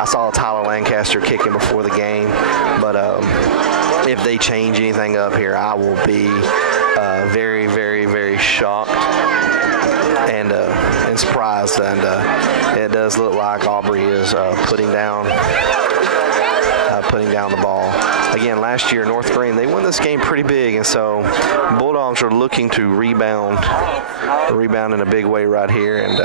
I saw Tyler Lancaster kicking before the game, but if they change anything up here, I will be very, very, very shocked and surprised. And it does look like Aubrey is putting down the ball. Again, last year, North Greene, they won this game pretty big, and so Bulldogs are looking to rebound in a big way right here. And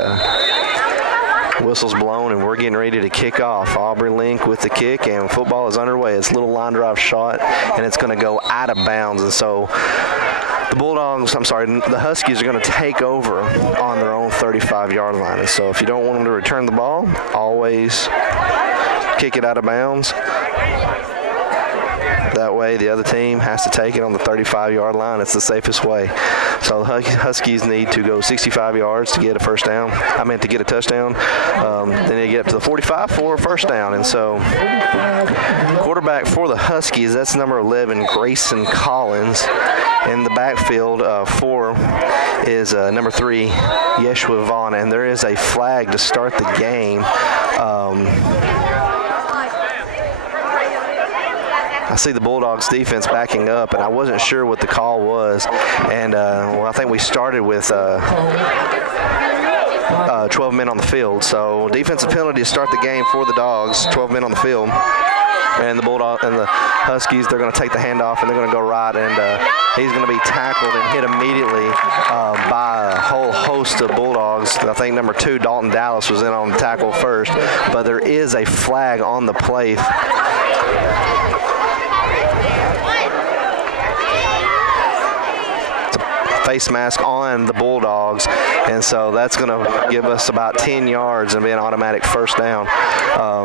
whistle's blown, and we're getting ready to kick off. Aubrey Link with the kick, and football is underway. It's a little line drive shot, and it's going to go out of bounds. And so the Huskies are going to take over on their own 35-yard line. And so if you don't want them to return the ball, always kick it out of bounds. That way the other team has to take it on the 35-yard line. It's the safest way. So the Huskies need to go 65 yards to get a first down. To get a touchdown. Then they get up to the 45 for a first down. And so quarterback for the Huskies, that's number 11, Grayson Collins. In the backfield, 4 is number 3, Yeshua Vaughn. And there is a flag to start the game. I see the Bulldogs defense backing up, and I wasn't sure what the call was. And, I think we started with 12 men on the field. So defensive penalty to start the game for the Dogs, 12 men on the field. And the Huskies, they're going to take the handoff, and they're going to go right, and he's going to be tackled and hit immediately by a whole host of Bulldogs. I think number 2, Dalton Dallas, was in on the tackle first, but there is a flag on the play. Face mask on the Bulldogs, and so that's going to give us about 10 yards and be an automatic first down.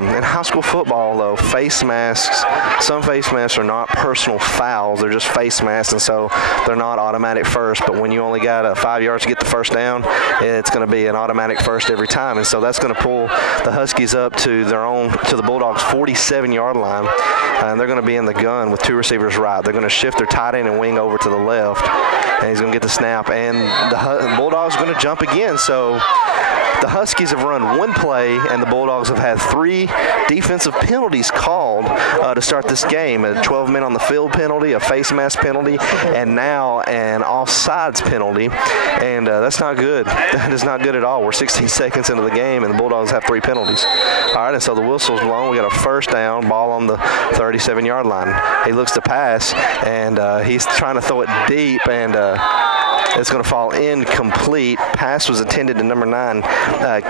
In high school football, though, some face masks are not personal fouls. They're just face masks, and so they're not automatic first. But when you only got 5 yards to get the first down, it's going to be an automatic first every time. And so that's going to pull the Huskies up to the Bulldogs' 47-yard line, and they're going to be in the gun with 2 receivers right. They're going to shift their tight end and wing over to the left, and he's going to get the snap, and the Bulldogs are going to jump again. So the Huskies have run 1 play, and the Bulldogs have had 3 defensive penalties called to start this game. A 12 men on the field penalty, a face mask penalty, and now an offsides penalty. And that's not good. That is not good at all. We're 16 seconds into the game, and the Bulldogs have 3 penalties. All right, and so the whistle's blown. We got a first down, ball on the 37-yard line. He looks to pass, and he's trying to throw it deep, and it's going to fall incomplete. Pass was intended to number 9. Let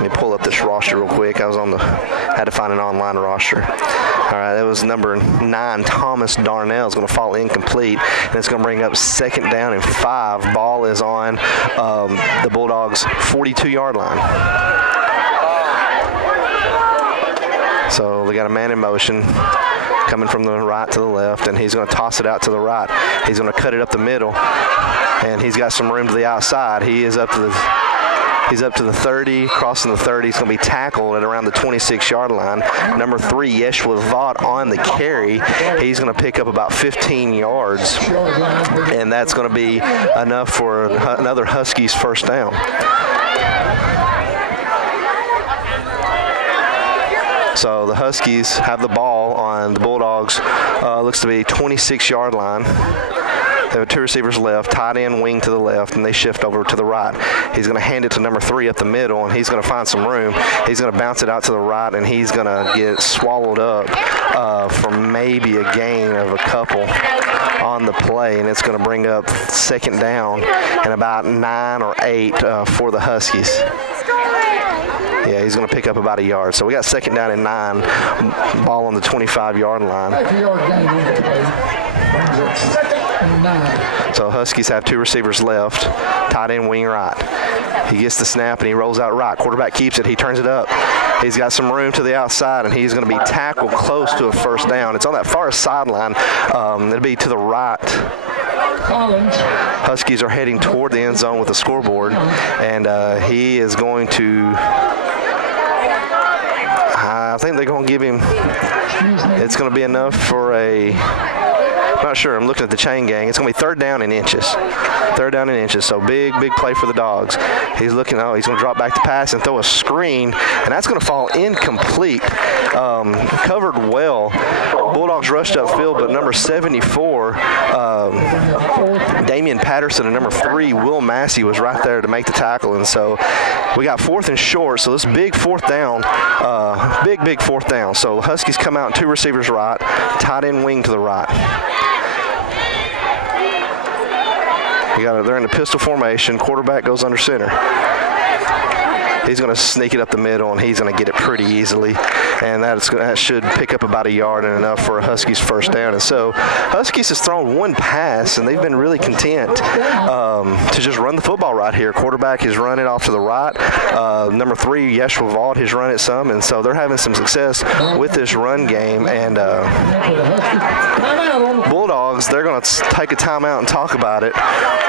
me pull up this roster real quick. Had to find an online roster. All right, that was number 9, Thomas Darnell, is going to fall incomplete, and it's going to bring up 2nd down and 5. Ball is on the Bulldogs' 42-yard line. So they got a man in motion coming from the right to the left, and he's going to toss it out to the right. He's going to cut it up the middle, and he's got some room to the outside. He's up to the 30, crossing the 30. He's going to be tackled at around the 26-yard line. Number 3, Yeshua Vaught on the carry. He's going to pick up about 15 yards, and that's going to be enough for another Huskies first down. So the Huskies have the ball on the Bulldogs, looks to be 26-yard line. They have 2 receivers left, tight end wing to the left, and they shift over to the right. He's going to hand it to number 3 up the middle, and he's going to find some room. He's going to bounce it out to the right, and he's going to get swallowed up for maybe a gain of a couple on the play, and it's going to bring up 2nd down and about 9 or 8 for the Huskies. Yeah, he's going to pick up about a yard. So we got 2nd down and 9, ball on the 25-yard line. So Huskies have 2 receivers left, tight end wing right. He gets the snap and he rolls out right. Quarterback keeps it. He turns it up. He's got some room to the outside, and he's going to be tackled close to a first down. It's on that far sideline. It'll be to the right. Huskies are heading toward the end zone with the scoreboard, and he is going to, I think they're going to give him, it's going to be enough for Not sure. I'm looking at the chain gang. It's going to be 3rd down and inches. 3rd down and inches. So big play for the Dogs. He's looking. Oh, he's going to drop back to pass and throw a screen, and that's going to fall incomplete. Covered well. Bulldogs rushed upfield, but number 74, Damian Patterson, and number 3, Will Massey, was right there to make the tackle. And so we got 4th and short. So this big 4th down, big 4th down. So Huskies come out, 2 receivers right, tight end wing to the right. They're in the pistol formation. Quarterback goes under center. He's going to sneak it up the middle, and he's going to get it pretty easily. And that should pick up about a yard and enough for a Huskies 1st down. And so Huskies has thrown 1 pass, and they've been really content to just run the football right here. Quarterback has run it off to the right. Number 3, Yeshua Vaught, has run it some. And so they're having some success with this run game. And Bulldogs, they're going to take a timeout and talk about it.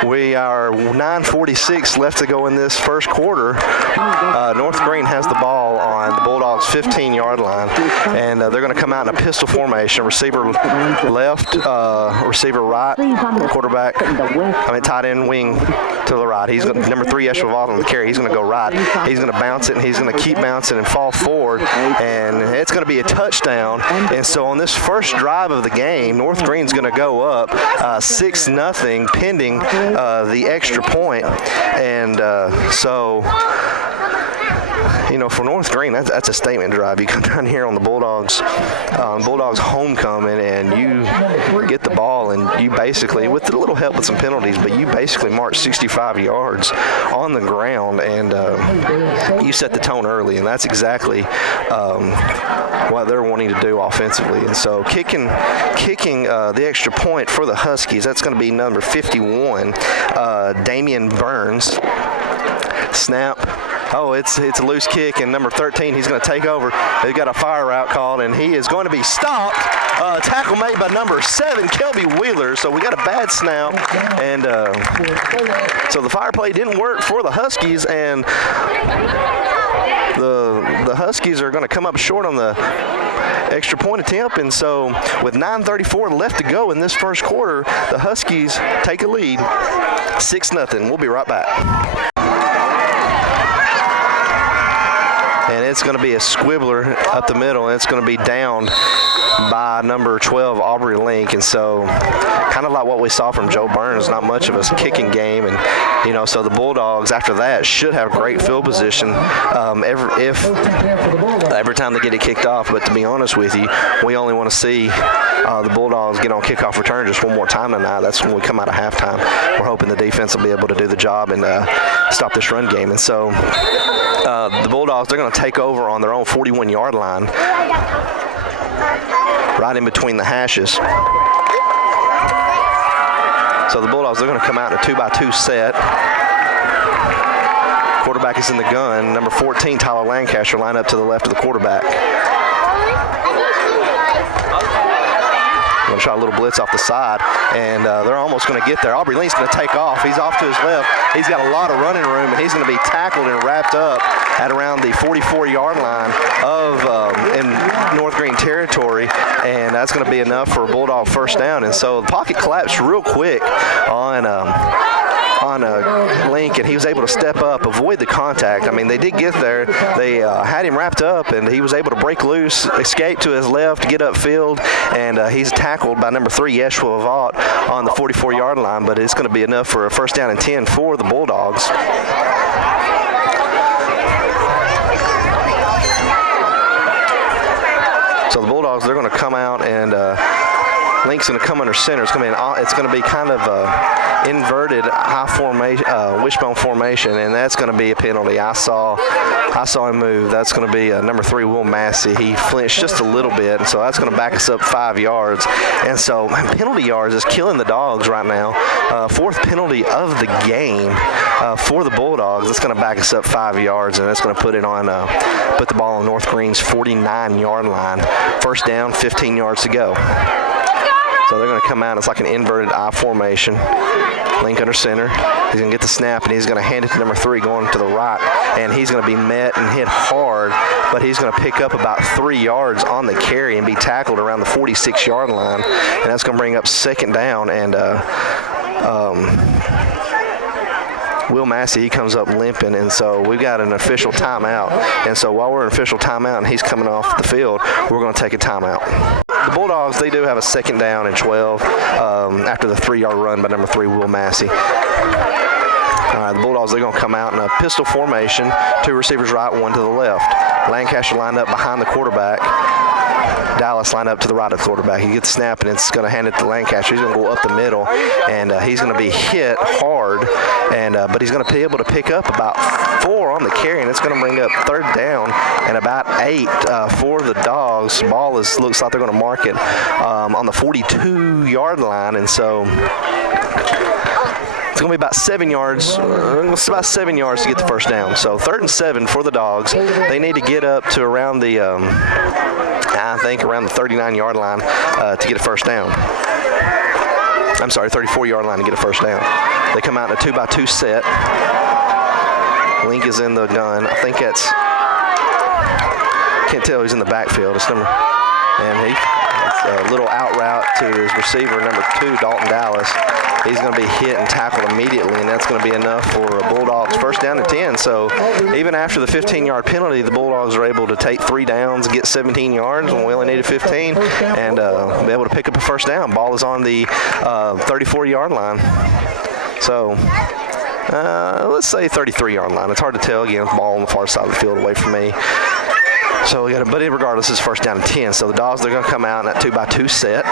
We are 9:46 left to go in this first quarter. North Greene has the ball on the Bulldogs' 15-yard line, and they're going to come out in a pistol formation. Receiver left, receiver right, quarterback, tight end wing to the right. He's going number 3, Yeshua Vaught, on the carry. He's going to go right. He's going to bounce it, and he's going to keep bouncing and fall forward, and it's going to be a touchdown. And so on this first drive of the game, North Greene's going to go up 6-0 pending the extra point. And so, for North Greene, that's a statement drive. You come down here on the Bulldogs homecoming, and you get the ball, and you basically, with a little help with some penalties, but you basically march 65 yards on the ground, and you set the tone early, and that's exactly what they're wanting to do offensively. And so kicking the extra point for the Huskies, that's going to be number 51, Damian Burns. Snap. Oh, it's a loose kick, and number 13, he's going to take over. They've got a fire route called, and he is going to be stopped. Tackle made by number 7, Kelby Wheeler. So we got a bad snap, and so the fire play didn't work for the Huskies, and the Huskies are going to come up short on the extra point attempt. And so with 9:34 left to go in this first quarter, the Huskies take a lead, 6-0. We'll be right back. And it's going to be a squibbler up the middle, and it's going to be downed by number 12, Aubrey Link. And so kind of like what we saw from Joe Burns, not much of a kicking game. And, so the Bulldogs after that should have great field position every time they get it kicked off. But to be honest with you, we only want to see the Bulldogs get on kickoff return just one more time tonight. That's when we come out of halftime. We're hoping the defense will be able to do the job and stop this run game. And so the Bulldogs, they're going to take over on their own 41-yard line, right in between the hashes. So the Bulldogs, they're going to come out in a 2-by-2 set. Quarterback is in the gun. Number 14, Tyler Lancaster, line up to the left of the quarterback. Going to try a little blitz off the side, and they're almost going to get there. Aubrey Link's going to take off. He's off to his left. He's got a lot of running room, and he's going to be tackled and wrapped up at around the 44-yard line of in North Greene territory, and that's going to be enough for a Bulldog 1st down. And so the pocket collapsed real quick on Link, and he was able to step up, avoid the contact. I mean, they did get there. They had him wrapped up, and he was able to break loose, escape to his left, get upfield, and he's tackled by number 3, Yeshua Vaught, on the 44-yard line, but it's going to be enough for a 1st down and 10 for the Bulldogs. So the Bulldogs, they're going to come out, and Link's going to come under center. It's going to be kind of inverted high formation, wishbone formation, and that's going to be a penalty. I saw him move. That's going to be number 3, Will Massey. He flinched just a little bit, and so that's going to back us up 5 yards. And so penalty yards is killing the Dogs right now. 4th penalty of the game for the Bulldogs. It's going to back us up 5 yards, and it's going to put the ball on North Greene's 49-yard line. 1st down, 15 yards to go. So they're going to come out. It's like an inverted I formation. Link under center. He's going to get the snap, and he's going to hand it to number 3 going to the right. And he's going to be met and hit hard, but he's going to pick up about 3 yards on the carry and be tackled around the 46-yard line. And that's going to bring up second down. And Will Massey, he comes up limping, and so we've got an official timeout. And so while we're in official timeout and he's coming off the field, we're going to take a timeout. The Bulldogs, they do have a second down and 12 after the 3-yard run by number 3, Will Massey. All right, the Bulldogs, they're going to come out in a pistol formation, 2 receivers right, 1 to the left. Lancaster lined up behind the quarterback. Dallas lined up to the right of the quarterback. He gets the snap, and it's going to hand it to Lancaster. He's going to go up the middle, and he's going to be hit hard, and but he's going to be able to pick up about 4 on the carry, and it's going to bring up third down and about 8 for the Dogs. Ball looks like they're going to mark it on the 42-yard line, and so it's going to be about 7 yards. It's about 7 yards to get the first down. So 3rd and 7 for the Dogs. They need to get up to around the, I think around the 39-yard line to get a first down. I'm sorry, 34-yard line to get a first down. They come out in a 2-by-2 set. Link is in the gun. I think that's, can't tell who's in the backfield. It's number, and it's a little out route to his receiver, number 2, Dalton Dallas. He's going to be hit and tackled immediately, and that's going to be enough for Bulldogs first down and 10. So even after the 15-yard penalty, the Bulldogs are able to take 3 downs, get 17 yards when we only needed 15, and be able to pick up a first down. Ball is on the 34-yard line. So let's say 33-yard line. It's hard to tell. Again, ball on the far side of the field away from me. So we got but regardless, it's first down and 10. So the Dogs, they're going to come out in that 2-by-2 set.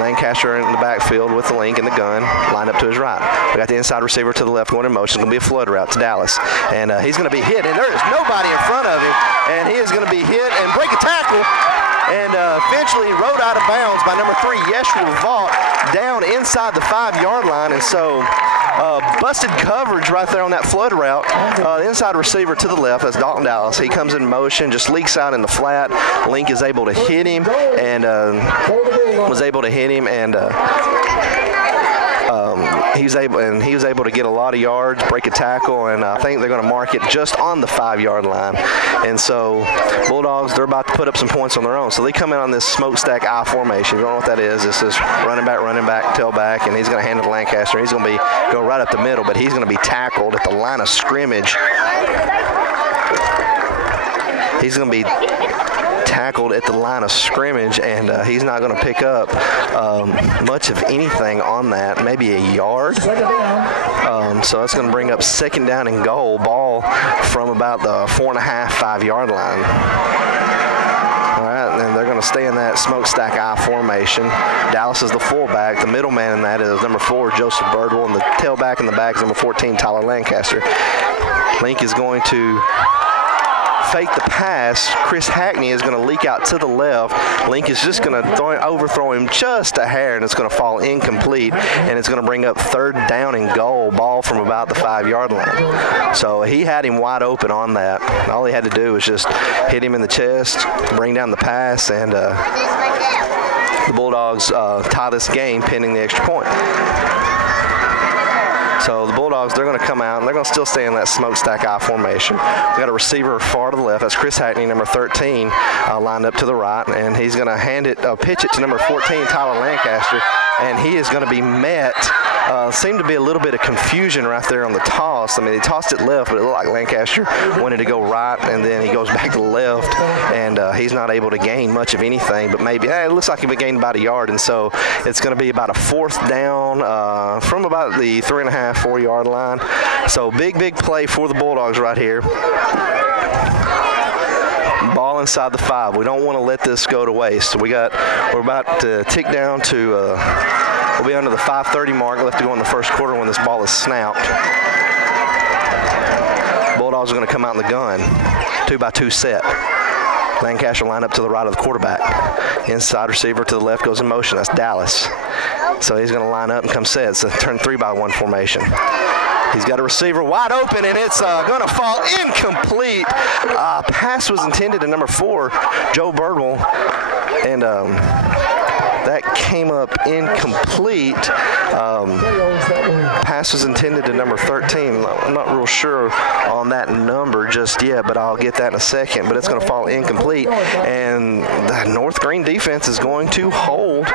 Lancaster in the backfield with the Link and the gun, lined up to his right. We got the inside receiver to the left going in motion. It's going to be a flood route to Dallas. And he's going to be hit, and there is nobody in front of him. And he is going to be hit and break a tackle. And eventually rode out of bounds by number 3, Yeshua Vaught, down inside the 5-yard line. And so busted coverage right there on that flood route. The inside receiver to the left, that's Dalton Dallas. He comes in motion, just leaks out in the flat. Link is able to hit him, and was able to hit him, and he was able to get a lot of yards, break a tackle, and I think they're going to mark it just on the 5-yard line. And so Bulldogs, they're about to put up some points on their own. So they come in on this smokestack I formation. You don't know what that is. This is running back, tailback, and he's going to hand it to Lancaster. He's going to go right up the middle, but he's going to be tackled at the line of scrimmage. He's going to be tackled at the line of scrimmage, and he's not going to pick up much of anything on that, maybe a yard. So that's going to bring up second down and goal, ball from about the 4.5, 5-yard line. All right, and they're going to stay in that smokestack I formation. Dallas is the fullback. The middleman in that is number 4, Joseph Birdwell, and the tailback in the back is number 14, Tyler Lancaster. Link is going to fake the pass. Chris Hackney is going to leak out to the left. Link is just going to overthrow him just a hair, and it's going to fall incomplete, and it's going to bring up third down and goal, ball from about the 5-yard line. So he had him wide open on that. All he had to do was just hit him in the chest, bring down the pass, and the Bulldogs tie this game pending the extra point. So the Bulldogs, they're going to come out, and they're going to still stay in that smokestack I formation. We got a receiver far to the left. That's Chris Hackney, number 13, lined up to the right, and he's going to pitch it to number 14, Tyler Lancaster, and he is going to be met. Seemed to be a little bit of confusion right there on the toss. I mean, he tossed it left, but it looked like Lancaster wanted to go right, and then he goes back to the left, and he's not able to gain much of anything, but maybe, it looks like he gained about a yard, and so it's going to be about a 4th down from about the 3.5, 4-yard line. So big play for the Bulldogs right here. Ball inside the 5. We don't want to let this go to waste. We're about to tick down to, we'll be under the 5:30 mark, left to go in the first quarter when this ball is snapped. Bulldogs are going to come out in the gun, 2-by-2 set. Lancaster line up to the right of the quarterback. Inside receiver to the left goes in motion. That's Dallas. So he's going to line up and come set. It's a turn 3-by-1 formation. He's got a receiver wide open, and it's going to fall incomplete. Pass was intended to number 4, Joe Birdwell. And That came up incomplete. Pass was intended to number 13. I'm not real sure on that number just yet, but I'll get that in a second. But it's going to fall incomplete, and the North Greene defense is going to hold.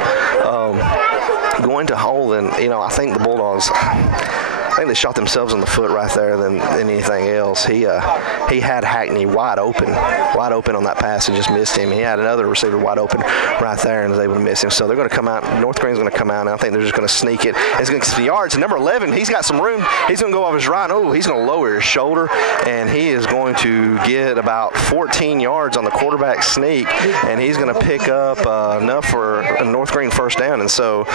And I think the Bulldogs, I think they shot themselves in the foot right there than anything else. He had Hackney wide open on that pass and just missed him. He had another receiver wide open right there and was able to miss him. So they're going to come out. North Greene's going to come out, and I think they're just going to sneak it. It's going to get some yards. And number 11, he's got some room. He's going to go off his right. Oh, he's going to lower his shoulder, and he is going to get about 14 yards on the quarterback sneak, and he's going to pick up enough for a North Greene first down. And so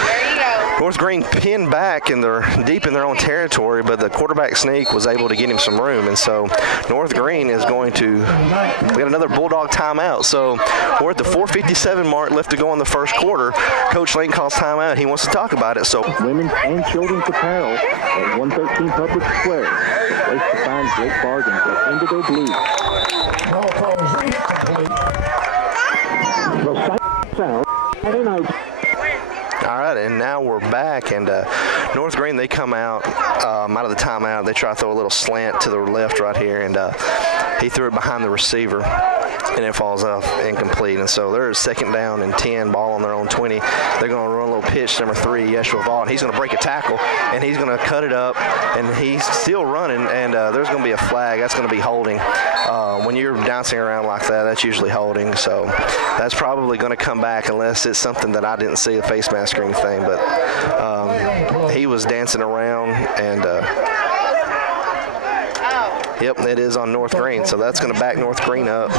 North Greene pinned back, and they're deep in their own territory, but the quarterback sneak was able to get him some room. And so North Greene is going to get another Bulldog timeout. So we're at the 4:57 mark left to go in the first quarter. Coach Lane calls timeout. He wants to talk about it. So women's and children's apparel at 113 Public Square. The place to find great bargains at Indigo Blue. All right, and now we're back, and North Greene, they come out of the timeout. They try to throw a little slant to the left right here, and he threw it behind the receiver, and it falls off incomplete. And so there's second down and 10, ball on their own 20. They're going to run a little pitch, number 3, Yeshua Vaughn. He's going to break a tackle, and he's going to cut it up, and he's still running, and there's going to be a flag. That's going to be holding. When you're bouncing around like that, that's usually holding. So that's probably going to come back unless it's something that I didn't see, a face mask or anything. But he was dancing around, and yep, it is on North Greene. So that's going to back North Greene up.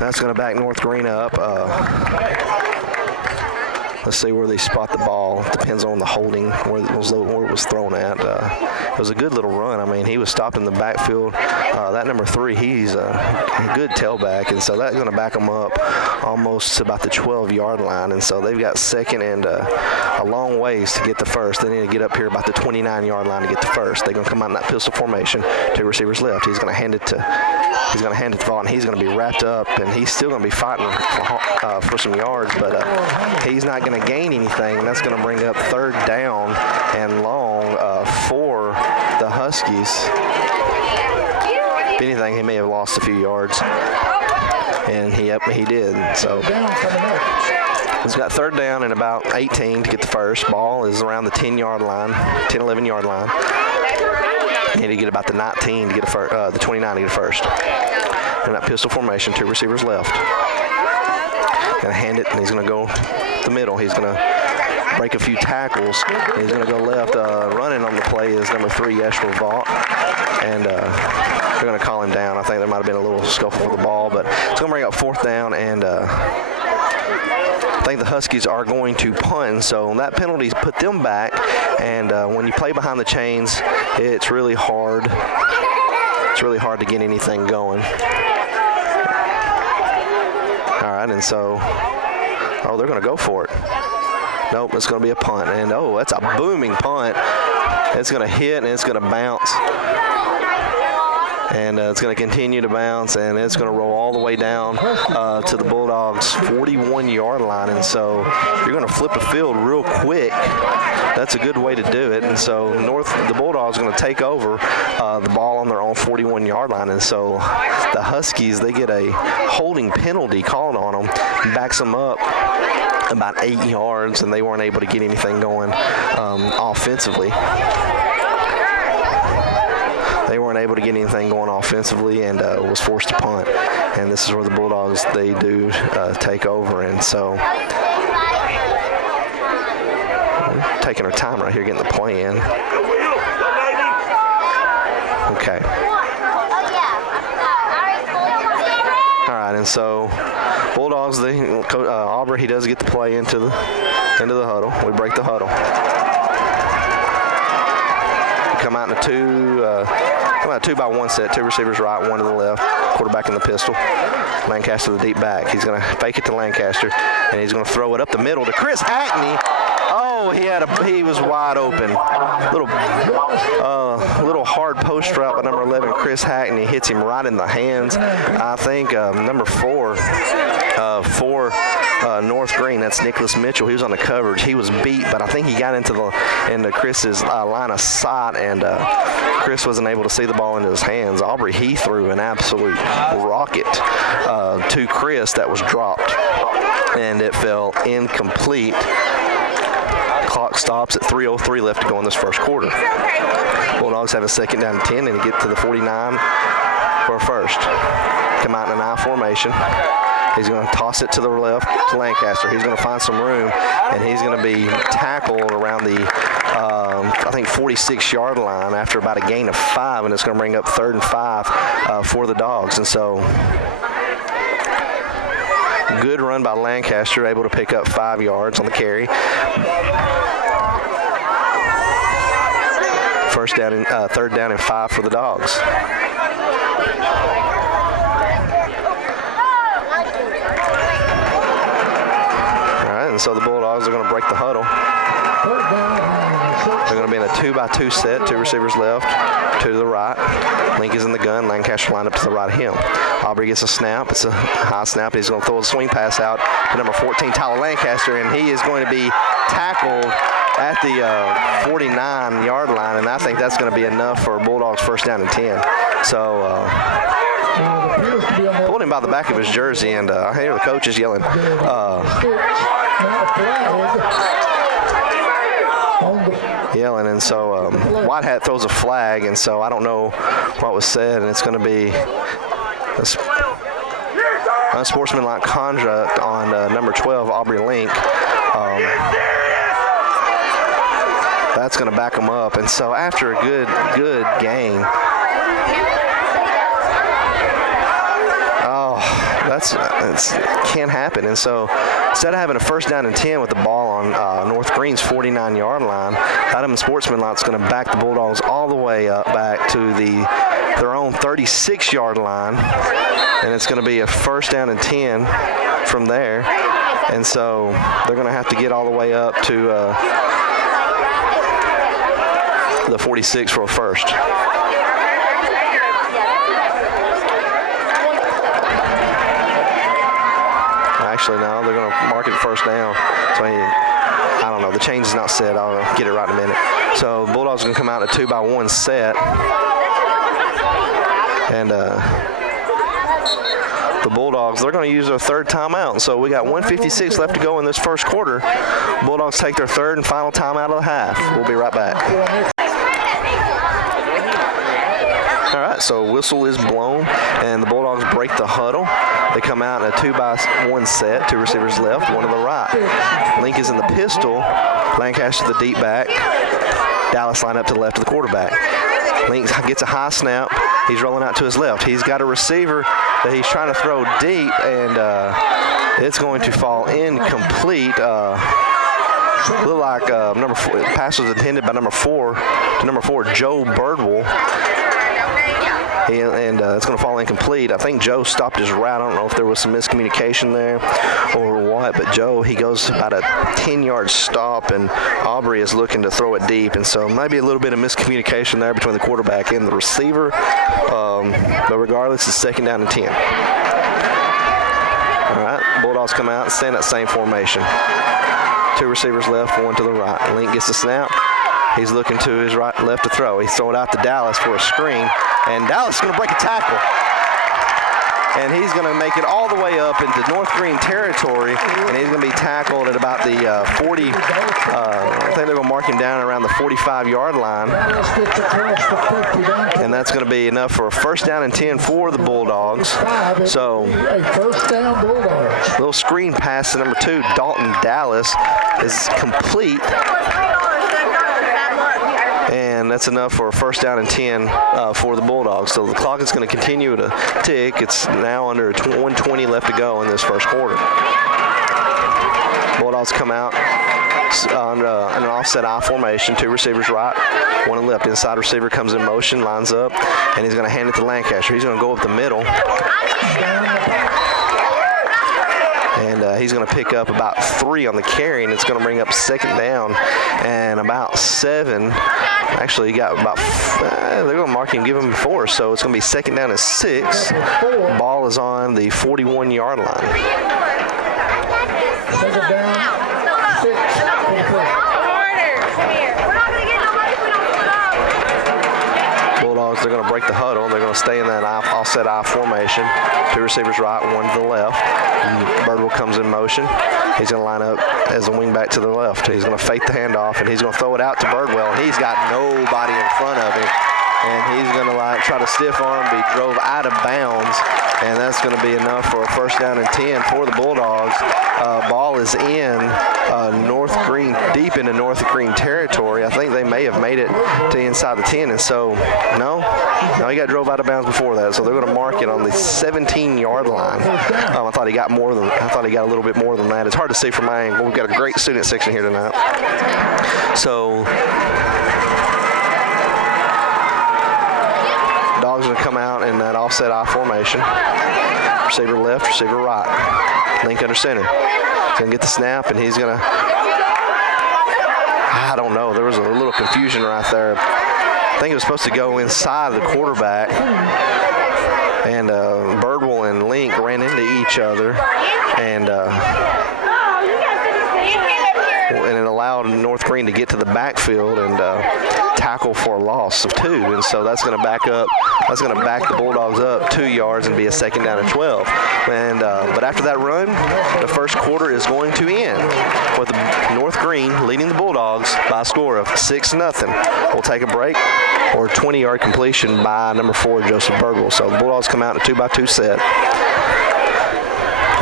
That's going to back North Greene up. Let's see where they spot the ball. Depends on the holding, where it was thrown at. It was a good little run. I mean, he was stopped in the backfield. That number 3, he's a good tailback, and so that's going to back them up almost to about the 12-yard line. And so they've got second and a long ways to get to first. They need to get up here about the 29-yard line to get to first. They're going to come out in that pistol formation. 2 receivers left. He's going to hand it to Vaughn. He's going to be wrapped up, and he's still going to be fighting for some yards, but he's not going to gain anything, and that's going to bring up third down and long for the Huskies. If anything, he may have lost a few yards, and he did. So he's got third down and about 18 to get the first. Ball is around the 10-yard line, 10, 11-yard line. Need to get about the 19 to get the 29 to get a first. In that pistol formation, 2 receivers left. Going to hand it, and he's going to go the middle. He's going to break a few tackles. He's going to go left. Running on the play is number 3, Yeshua Vaughn. And they're going to call him down. I think there might have been a little scuffle with the ball, but it's going to bring up fourth down, and I think the Huskies are going to punt. So that penalty's put them back, and when you play behind the chains, it's really hard. It's really hard to get anything going. All right, and so, they're going to go for it. Nope, it's going to be a punt, and that's a booming punt. It's going to hit, and it's going to bounce. And it's going to continue to bounce, and it's going to roll all the way down to the Bulldogs' 41-yard line. And so you're going to flip the field real quick. That's a good way to do it. And so the Bulldogs are going to take over the ball on their own 41-yard line. And so the Huskies, they get a holding penalty called on them, backs them up about 8 yards, and they weren't able to get anything going offensively. They weren't able to get anything going offensively, and was forced to punt. And this is where the Bulldogs, they do take over. And so taking our time right here, getting the play in. Okay. All right, and so Bulldogs, Aubrey, he does get the play into the huddle. We break the huddle. Come out in a 2-by-1 set, 2 receivers right, 1 to the left, quarterback in the pistol, Lancaster the deep back. He's going to fake it to Lancaster, and he's going to throw it up the middle to Chris Hackney, Oh, he was wide open. Little hard post route by number 11, Chris Hackney, hits him right in the hands. I think number 4 for North Greene, that's Nicholas Mitchell. He was on the coverage. He was beat, but I think he got into Chris's line of sight, and Chris wasn't able to see the ball into his hands. Aubrey, he threw an absolute rocket to Chris that was dropped, and it fell incomplete. Clock stops at 3:03 left to go in this first quarter. Bulldogs have a second down and 10, and get to the 49 for a first. Come out in an I formation. He's going to toss it to the left to Lancaster. He's going to find some room, and he's going to be tackled around the, I think, 46-yard line after about a gain of 5, and it's going to bring up 3rd and 5 for the Dogs. And so, good run by Lancaster, able to pick up 5 yards on the carry. First down and 3rd down and 5 for the Dogs. And so the Bulldogs are going to break the huddle. They're going to be in a 2-by-2 set, 2 receivers left, 2 to the right. Link is in the gun. Lancaster lined up to the right of him. Aubrey gets a snap. It's a high snap. He's going to throw a swing pass out to number 14, Tyler Lancaster, and he is going to be tackled at the 49-yard line, and I think that's going to be enough for Bulldogs first down and 10. So pulled him by the back of his jersey, and I hear the coaches yelling. Yelling, and so White Hat throws a flag, and so I don't know what was said, and it's going to be unsportsmanlike conduct on number 12, Aubrey Link. That's going to back them up, and so after a good game, it can't happen. And so instead of having a first down and 10 with the ball on North Greene's 49-yard line, Adam Sportsmanlike's going to back the Bulldogs all the way up back to their own 36-yard line, and it's going to be a first down and 10 from there. And so they're going to have to get all the way up to the 46 for a first. Actually, no, they're going to mark it first down. So I don't know. The change is not set. I'll get it right in a minute. So Bulldogs are going to come out in a 2-by-1 set. And the Bulldogs, they're going to use their 3rd timeout. So we got 1:56 left to go in this first quarter. Bulldogs take their 3rd and final timeout of the half. We'll be right back. All right, so whistle is blown, and the Bulldogs break the huddle. They come out in a 2-by-1 set, 2 receivers left, 1 to the right. Link is in the pistol. Lancaster the deep back. Dallas line up to the left of the quarterback. Link gets a high snap. He's rolling out to his left. He's got a receiver that he's trying to throw deep, and it's going to fall incomplete. Look like number 4. Pass was intended by number 4 to number 4, Joe Birdwell. And it's going to fall incomplete. I think Joe stopped his route. I don't know if there was some miscommunication there or what, but Joe, he goes about a 10-yard stop, and Aubrey is looking to throw it deep, and so maybe a little bit of miscommunication there between the quarterback and the receiver, but regardless, it's 2nd down and 10. All right, Bulldogs come out and stand that same formation. 2 receivers left, 1 to the right. Link gets the snap. He's looking to his right, left to throw. He's throwing out to Dallas for a screen, and Dallas is going to break a tackle. And he's going to make it all the way up into North Greene territory, and he's going to be tackled at about the 40, I think they're going to mark him down around the 45-yard line. And that's going to be enough for a first down and 10 for the Bulldogs. So, little screen pass to number 2, Dalton Dallas, is complete. And that's enough for a first down and 10 for the Bulldogs. So the clock is going to continue to tick. It's now under 1:20 left to go in this first quarter. Bulldogs come out on an offset I formation, 2 receivers right, 1 to left. Inside receiver comes in motion, lines up, and he's going to hand it to Lancaster. He's going to go up the middle. and he's going to pick up about 3 on the carry, and it's going to bring up 2nd down and about 7. Actually, he got about, they're going to mark him and give him 4, so it's going to be 2nd down and 6. Ball is on the 41-yard line. 2nd down, 6. Bulldogs, they're going to break the huddle. They're going to stay in that offset I formation. 2 receivers right, 1 to the left. Birdwell comes in motion. He's going to line up as a wingback to the left. He's going to fake the handoff, and he's going to throw it out to Birdwell, and he's got nobody in front of him. And he's going to try to stiff arm, be drove out of bounds, and that's going to be enough for a 1st down and 10 for the Bulldogs. Ball is in North Greene, deep into North Greene territory. I think they may have made it to inside the 10, and so no, he got drove out of bounds before that. So they're going to mark it on the 17-yard line. I thought he got a little bit more than that. It's hard to see from my angle. We've got a great student section here tonight. So Dogs going to come out in that offset I formation. Receiver left, receiver right. Link under center. He's going to get the snap, and he's going to, I don't know. There was a little confusion right there. I think it was supposed to go inside the quarterback. And Birdwell and Link ran into each other. And it allowed North Greene to get to the backfield and tackle for a loss of 2, and so that's going to back the Bulldogs up 2 yards and be a 2nd down and 12. And but after that run, the 1st quarter is going to end with North Greene leading the Bulldogs by a score of 6-0. We'll take a break, or 20-yard completion by number 4, Joseph Birdwell. So the Bulldogs come out in a 2-by-2 set.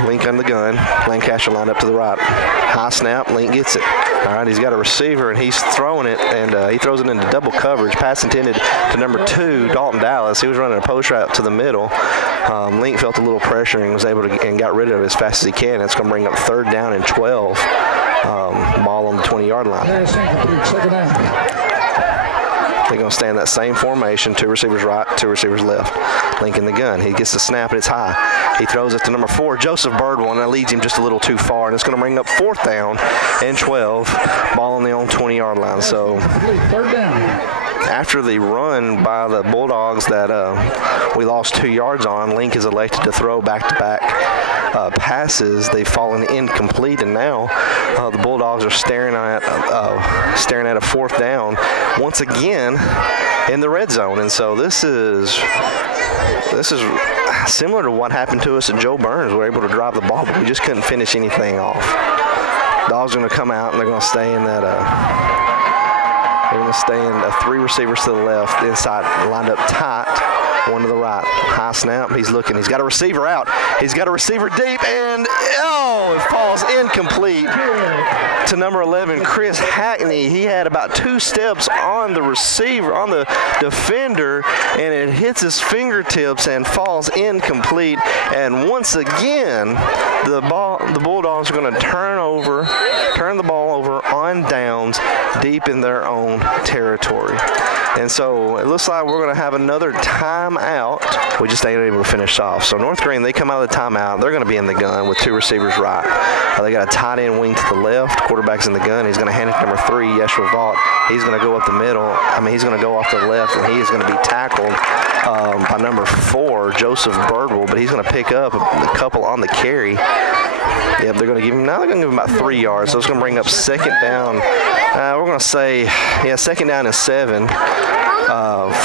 Link on the gun. Lancaster lined up to the right. High snap. Link gets it. All right, he's got a receiver, and he's throwing it, and he throws it into double coverage. Pass intended to number 2, Dalton Dallas. He was running a post route to the middle. Link felt a little pressure and was able to and got rid of it as fast as he can. It's going to bring up 3rd down and 12. Ball on the 20-yard line. They're going to stay in that same formation, 2 receivers right, 2 receivers left. Link in the gun. He gets the snap, and it's high. He throws it to number 4, Joseph Birdwell, and that leads him just a little too far, and it's going to bring up 4th down and 12. Ball on the own 20-yard line. So 3rd down. After the run by the Bulldogs that we lost 2 yards on, Link is elected to throw back-to-back passes. They've fallen incomplete, and now the Bulldogs are staring at a 4th down once again in the red zone. And so this is similar to what happened to us at Joe Burns. We were able to drive the ball, but we just couldn't finish anything off. Dogs are going to come out, and they're going to stay in that. They're going to stay in 3 receivers to the left, inside, lined up tight. 1 to the right. High snap. He's looking. He's got a receiver out. He's got a receiver deep, and it falls incomplete to number 11, Chris Hackney. He had about 2 steps on the receiver, on the defender, and it hits his fingertips and falls incomplete. And once again, the Bulldogs are going to turn the ball over on downs deep in their own territory. And so it looks like we're going to have another timeout. We just ain't able to finish off. So North Greene, they come out of the timeout. They're going to be in the gun with 2 receivers right. They got a tight end wing to the left. Quarterback's in the gun. He's going to hand it to number 3, Yeshua Vaught. He's going to go up the middle. He's going to go off the left, and he is going to be tackled by number 4, Joseph Birdwell. But he's going to pick up a couple on the carry. Yep, they're going to give him about 3 yards. So it's going to bring up 2nd down. We're going to say, 2nd down and 7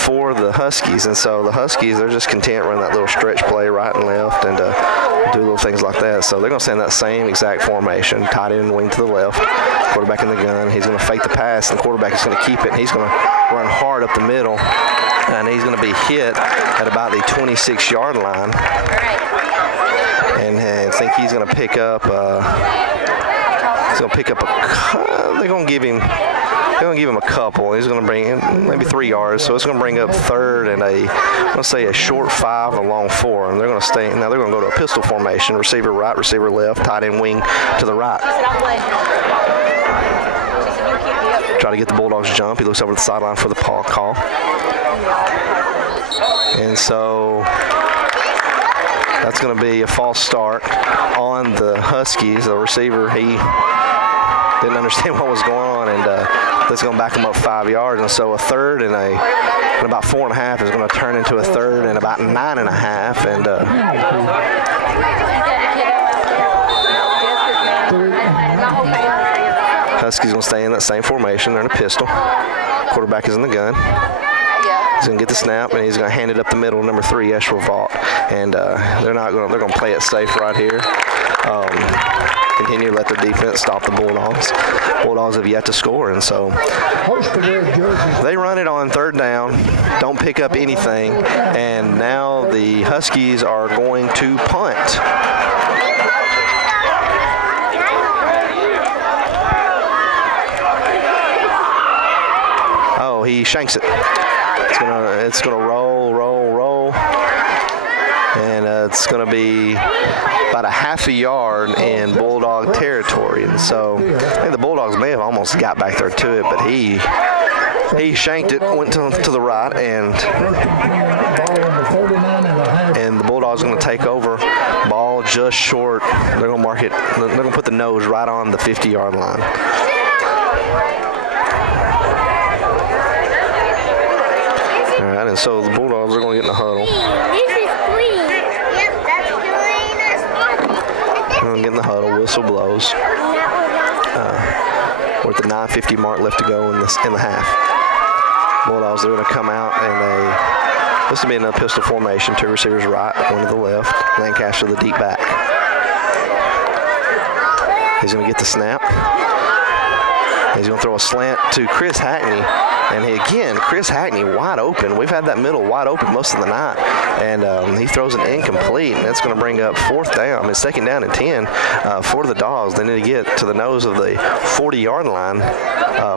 for the Huskies. And so the Huskies, they're just content running that little stretch play right and left and do little things like that. So they're going to send that same exact formation, tight end wing to the left, quarterback in the gun. He's going to fake the pass, and the quarterback is going to keep it. And he's going to run hard up the middle, and he's going to be hit at about the 26-yard line. And I think he's going to pick up. They're going to give him a couple. He's going to bring in maybe 3 yards. So it's going to bring up 3rd and I'm going to say a short 5, a long 4. And they're going to stay. Now they're going to go to a pistol formation. Receiver right, receiver left, tight end wing to the right. Try to get the Bulldogs to jump. He looks over the sideline for the call. And so That's going to be a false start on the Huskies. The receiver, he didn't understand what was going on, and that's going to back them up 5 yards. And so a third and about 4.5 is going to turn into a third and about 9.5. And Huskies going to stay in that same formation. They're in a pistol. Quarterback is in the gun. He's going to get the snap, and he's going to hand it up the middle to number 3, Eshel Vaught. And they're going to play it safe right here. Continue to let their defense stop the Bulldogs. Bulldogs have yet to score, and so they run it on third down, don't pick up anything, and now the Huskies are going to punt. Oh, he shanks it. It's gonna roll, and it's gonna be about a half a yard in Bulldog territory. And so I think the Bulldogs may have almost got back there to it, but he shanked it, went to the right, and the Bulldogs are going to take over. Ball just short. They're going to mark it. They're going to put the nose right on the 50-yard line. All right, and so the Bulldogs are going to get in the huddle. Get in the huddle, whistle blows. We're at the 9:50 mark left to go in the half. Bulldogs are going to come out, and this will be in a pistol formation. 2 receivers right, 1 to the left. Lancaster the deep back. He's going to get the snap. He's going to throw a slant to Chris Hackney. And again, Chris Hackney wide open. We've had that middle wide open most of the night. And he throws an incomplete, and that's going to bring up 4th down. It's 2nd down and 10 for the Dogs. They need to get to the nose of the 40-yard line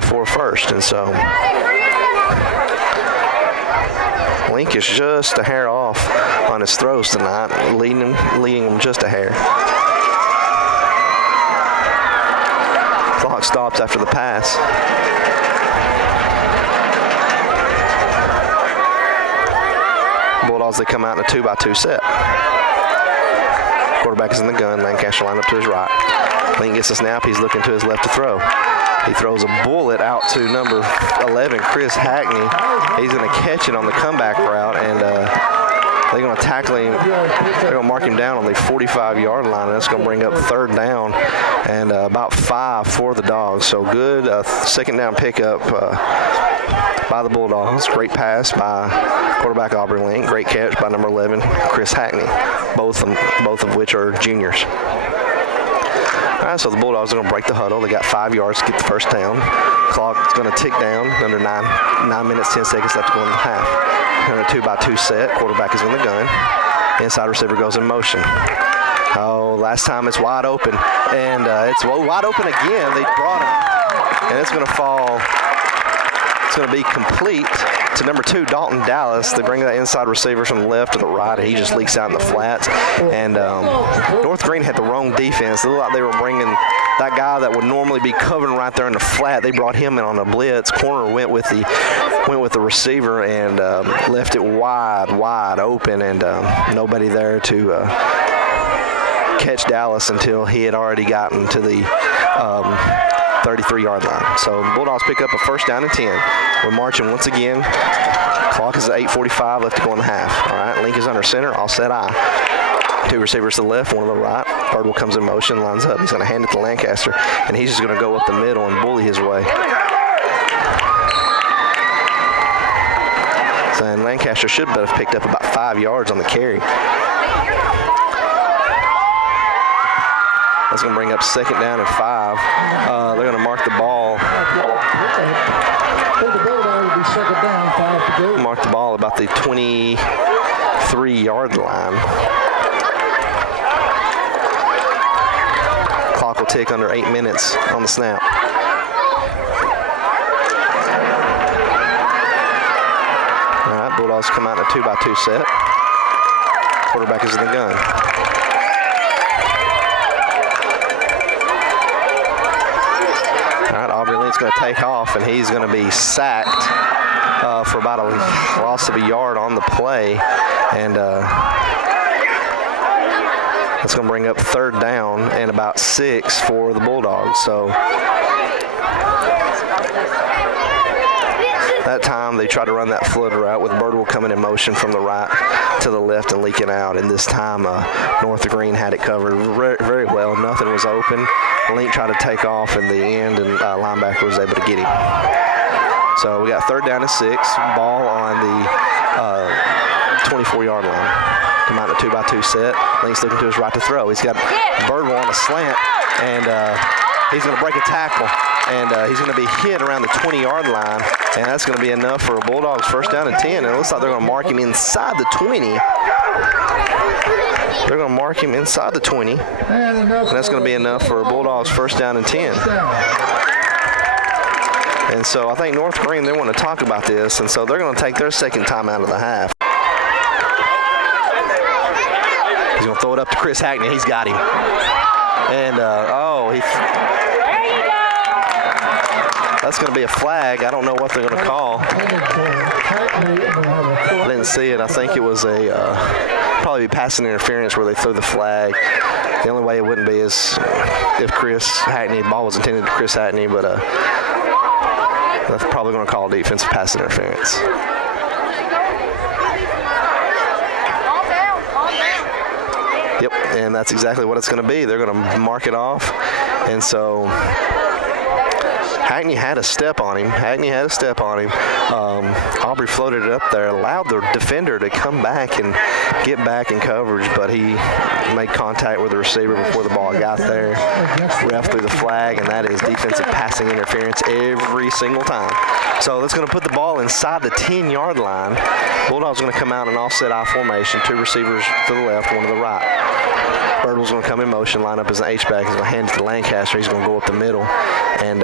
for first. And so Link is just a hair off on his throws tonight, leading him just a hair. Clock stops after the pass. Bulldogs, they come out in a 2-by-2 set. Quarterback is in the gun. Lancaster line up to his right. Link gets the snap. He's looking to his left to throw. He throws a bullet out to number 11, Chris Hackney. He's going to catch it on the comeback route, and they're going to tackle him. They're going to mark him down on the 45-yard line, and that's going to bring up 3rd down and about 5 for the Dogs. So good 2nd down pickup by the Bulldogs. Great pass by quarterback Aubrey Link. Great catch by number 11, Chris Hackney, both of which are juniors. All right, so the Bulldogs are going to break the huddle. They got 5 yards to get the first down. Clock's going to tick down. Under 9 minutes, 10 seconds left to go in the half. And a 2-by-2 set. Quarterback is in the gun. Inside receiver goes in motion. Oh, last time it's wide open. And it's wide open again. They brought it. And it's going to fall. It's going to be complete to number 2, Dalton Dallas. They bring that inside receiver from the left to the right, and he just leaks out in the flats. And North Greene had the wrong defense. It looked like they were bringing that guy that would normally be covering right there in the flat. They brought him in on a blitz. Corner went with the receiver and left it wide open, and nobody there to catch Dallas until he had already gotten to the 33-yard line. So the Bulldogs pick up a 1st down and 10. We're marching once again. Clock is at 8:45 left to go in the half. All right, Link is under center, all set eye. 2 receivers to the left, 1 to the right. Birdwell comes in motion, lines up. He's going to hand it to Lancaster, and he's just going to go up the middle and bully his way. So, and Lancaster should have picked up about 5 yards on the carry. That's going to bring up 2nd down and 5. They're going to mark the ball. Mark the ball about the 23-yard line. Clock will tick under 8 minutes on the snap. All right, Bulldogs come out in a 2-by-2 set. Quarterback is in the gun. It's going to take off, and he's going to be sacked for about a loss of a yard on the play. And That's going to bring up third down and about 6 for the Bulldogs. So that time they tried to run that flood route with Birdwell coming in motion from the right to the left and leaking out. And this time North Greene had it covered very well. Nothing was open. Link tried to take off in the end, and linebacker was able to get him. So we got third down and 6. Ball on the 24-yard line. Come out in a 2-by-2 set. Link's looking to his right to throw. He's got Birdwell on a slant, and he's going to break a tackle. And he's going to be hit around the 20-yard line, and that's going to be enough for a Bulldogs first down and 10. And it looks like they're going to mark him inside the 20. They're going to mark him inside the 20, and that's going to be enough for a Bulldogs first down and 10. And so I think North Greene, they want to talk about this, and so they're going to take their second time out of the half. He's going to throw it up to Chris Hackney. He's got him. And, that's going to be a flag. I don't know what they're going to call. I didn't see it. I think it was probably be passing interference where they threw the flag. The only way it wouldn't be is if Chris Hackney, the ball was intended to Chris Hackney, but that's probably going to call defensive pass interference. Yep, and that's exactly what it's going to be. They're going to mark it off, and so Hackney had a step on him. Aubrey floated it up there, allowed the defender to come back and get back in coverage, but he made contact with the receiver before the ball got there. Ref threw the flag, and that is defensive passing interference every single time. So that's going to put the ball inside the 10-yard line. Bulldogs going to come out in offset I formation, 2 receivers to the left, 1 to the right. Birdwell's going to come in motion, line up as an H-back. He's going to hand it to Lancaster. He's going to go up the middle, and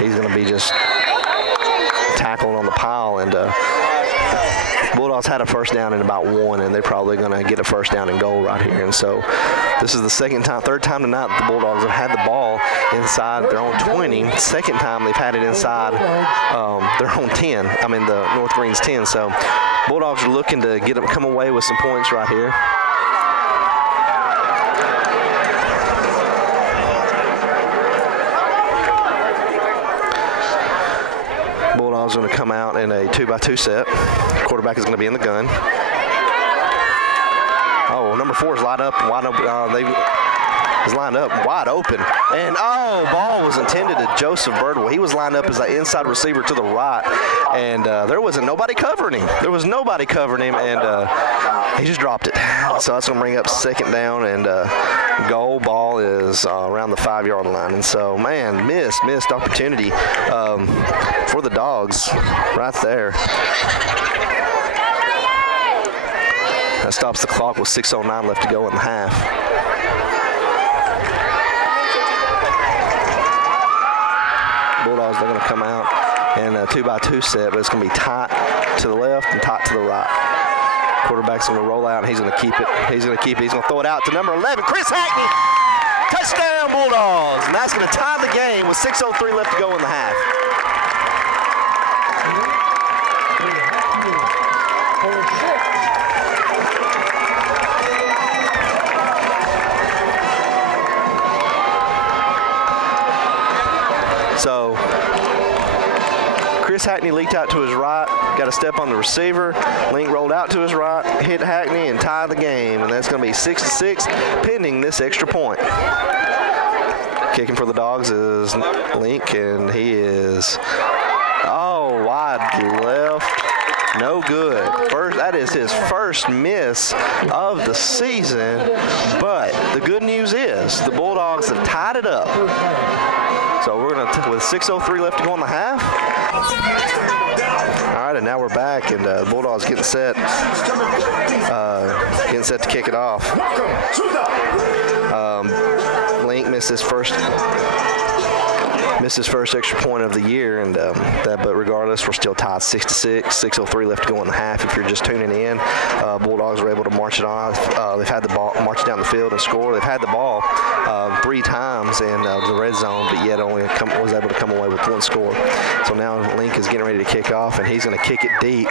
he's going to be just tackled on the pile. And Bulldogs had a first down in about 1, and they're probably going to get a first down and goal right here. And so this is the third time tonight that the Bulldogs have had the ball inside their own 20. Second time they've had it inside their own 10. I mean the North Greene's 10. So Bulldogs are looking to come away with some points right here. Bulldogs going to come out in a 2-by-2 set. Quarterback is going to be in the gun. Oh, number 4 is lined up wide open. Wide open. And ball was intended to Joseph Birdwell. He was lined up as an inside receiver to the right, and there wasn't nobody covering him. And he just dropped it. So that's going to bring up second down and goal. Ball is around the 5-yard line. And so, man, missed opportunity for the Dogs right there. That stops the clock with 6:09 left to go in the half. Bulldogs, they're going to come out in a 2-by-2 set, but it's going to be tight to the left and tight to the right. Quarterback's going to roll out, and he's going to keep it. He's going to throw it out to number 11, Chris Hackney. Touchdown, Bulldogs. And that's going to tie the game with 6:03 left to go in the half. So Chris Hackney leaked out to his right, got a step on the receiver. Link rolled out to his right, hit Hackney, and tied the game. And that's going to be 6-6 pending this extra point. Kicking for the Dogs is Link, and he is, wide left. No good. That is his first miss of the season. But the good news is the Bulldogs have tied it up. So we're going to, with 6:03 left to go in the half. All right, and now we're back, and the Bulldogs getting set to kick it off. Link missed his first extra point of the year, and but regardless, we're still tied 6-6. 6:03 left to go in the half. If you're just tuning in, Bulldogs were able to march it on. They've had the ball, march down the field and score. They've had the ball 3 times in the red zone, but yet only was able to come away with 1 score. So now Link is getting ready to kick off, and he's going to kick it deep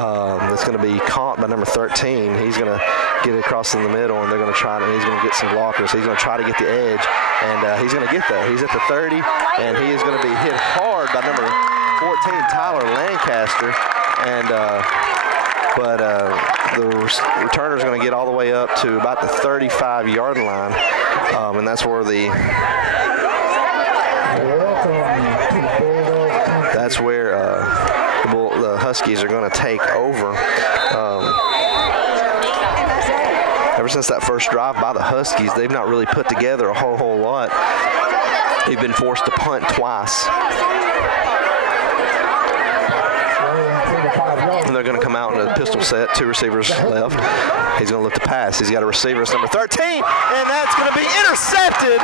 That's going to be caught by number 13. He's going to get it across in the middle, and they're going to try to, he's going to get some blockers. He's going to try to get the edge, and he's going to get there. He's at the 30, and he is going to be hit hard by number 14, Tyler Lancaster, and but the returner is going to get all the way up to about the 35-yard line, and that's where the the Huskies are going to take over. Ever since that first drive by the Huskies, they've not really put together a whole lot. They've been forced to punt twice. And they're going to come out in a pistol set, 2 receivers left. He's going to look to pass. He's got a receiver, it's number 13, and that's going to be intercepted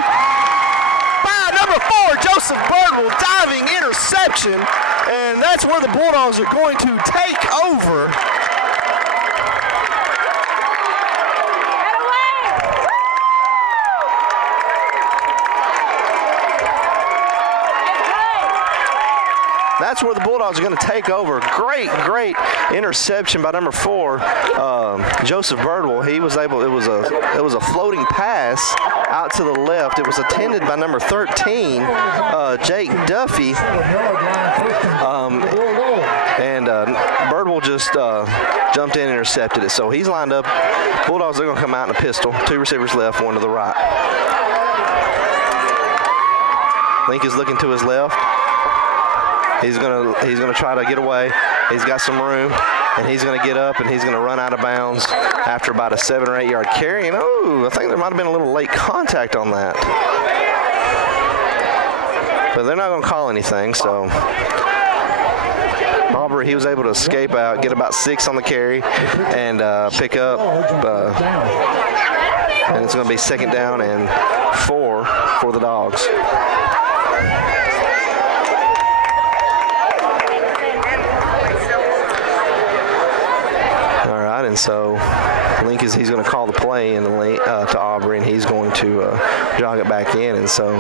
by number 4, Joseph Birdwell, diving interception, and that's where the Bulldogs are going to take over. That's where the Bulldogs are going to take over. Great interception by number 4, Joseph Birdwell. He was able. It was a floating pass out to the left. It was attended by number 13, Jake Duffy, and Birdwell just jumped in and intercepted it. So he's lined up. Bulldogs are going to come out in a pistol. 2 receivers left, 1 to the right. Link is looking to his left. He's gonna try to get away. He's got some room, and he's gonna get up and he's gonna run out of bounds after about a 7 or 8 yard carry. And I think there might have been a little late contact on that, but they're not gonna call anything. So Aubrey, he was able to escape out, get about 6 on the carry, and pick up. And it's gonna be 2nd down and 4 for the Dogs. And so Link he's going to call the play and to Aubrey, and he's going to jog it back in. And so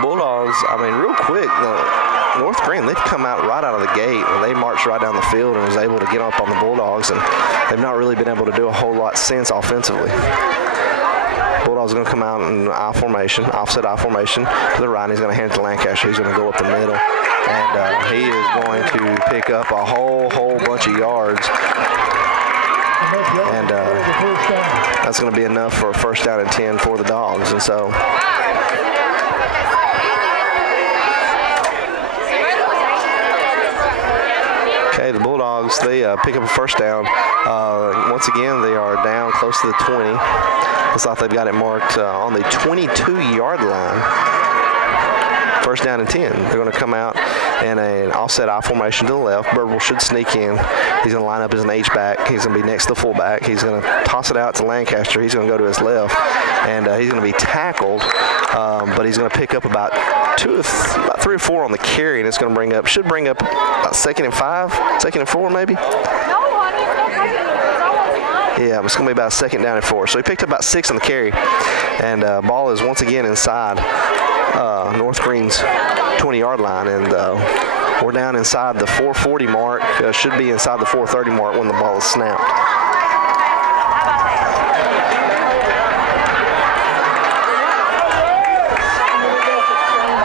Bulldogs, I mean, real quick, North Greene, they've come out right out of the gate, and they marched right down the field and was able to get up on the Bulldogs, and they've not really been able to do a whole lot since offensively. Bulldogs are going to come out in offset I formation to the right. He's going to hand it to Lancaster. He's going to go up the middle, and he is going to pick up a whole bunch of yards. And that's going to be enough for a 1st down and 10 for the Dogs. And so the Bulldogs, they pick up a 1st down. Once again, they are down close to the 20. Looks like they've got it marked on the 22-yard line. 1st down and 10. They're going to come out in an offset I formation to the left. Birdwell should sneak in. He's going to line up as an H-back. He's going to be next to the fullback. He's going to toss it out to Lancaster. He's going to go to his left, and he's going to be tackled, but he's going to pick up about 3 or 4 on the carry, and it's going to should bring up about 2nd and 5, 2nd and 4 maybe. Yeah, it's going to be about 2nd down and 4. So he picked up about 6 on the carry, and ball is once again inside North Greene's 20-yard line, and we're down inside the 440 mark. Should be inside the 430 mark when the ball is snapped.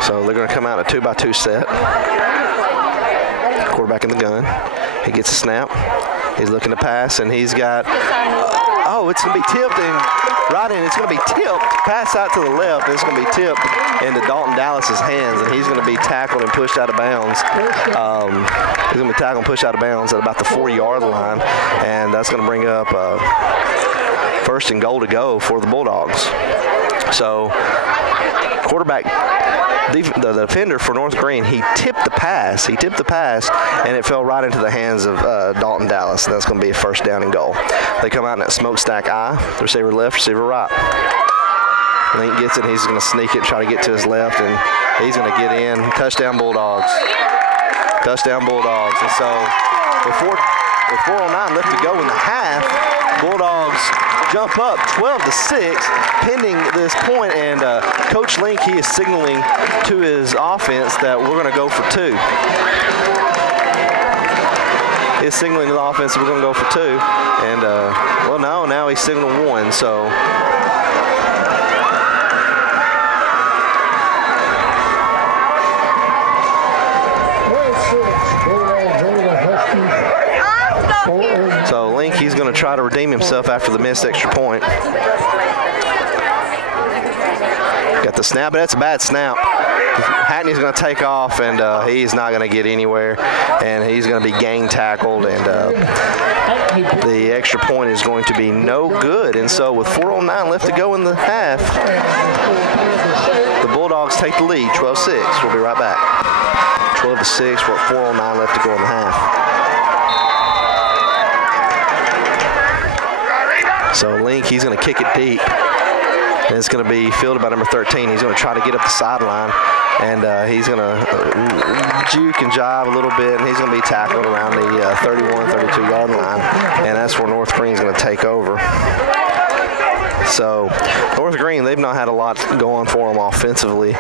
So they're going to come out a 2-by-2 set. Quarterback in the gun. He gets a snap. He's looking to pass, and he's got, it's going to be tipped and right in. It's going to be tipped, pass out to the left, and it's going to be tipped into Dalton Dallas's hands, and he's going to be tackled and pushed out of bounds. He's going to be tackled and pushed out of bounds at about the 4-yard line, and that's going to bring up 1st and goal to go for the Bulldogs. So quarterback, the defender for North Greene, he tipped the pass, and it fell right into the hands of Dalton Dallas. That's going to be a 1st down and goal. They come out in that smokestack I, receiver left, receiver right. Link gets it, he's going to sneak it, try to get to his left, and he's going to get in. Touchdown Bulldogs. Touchdown Bulldogs. And so with 4:09 left to go in the half, Bulldogs jump up 12-6 pending this point, and Coach Link, he is signaling to his offense that we're going to go for 2. is signaling to the offense we're going to go for 2. And, well, no, now he's signaling 1. So Link, he's going to try to redeem himself after the missed extra point. Got the snap, but that's a bad snap. Hackney's going to take off, and he's not going to get anywhere, and he's going to be gang tackled, and the extra point is going to be no good. And so with 4:09 left to go in the half, the Bulldogs take the lead, 12-6. We'll be right back. 12-6, we're at 4:09 left to go in the half. So Link, he's going to kick it deep. And it's going to be fielded by number 13. He's going to try to get up the sideline, and he's going to juke and jive a little bit, and he's going to be tackled around the 31, 32-yard line, and that's where North Greene's going to take over. So North Greene, they've not had a lot going for them offensively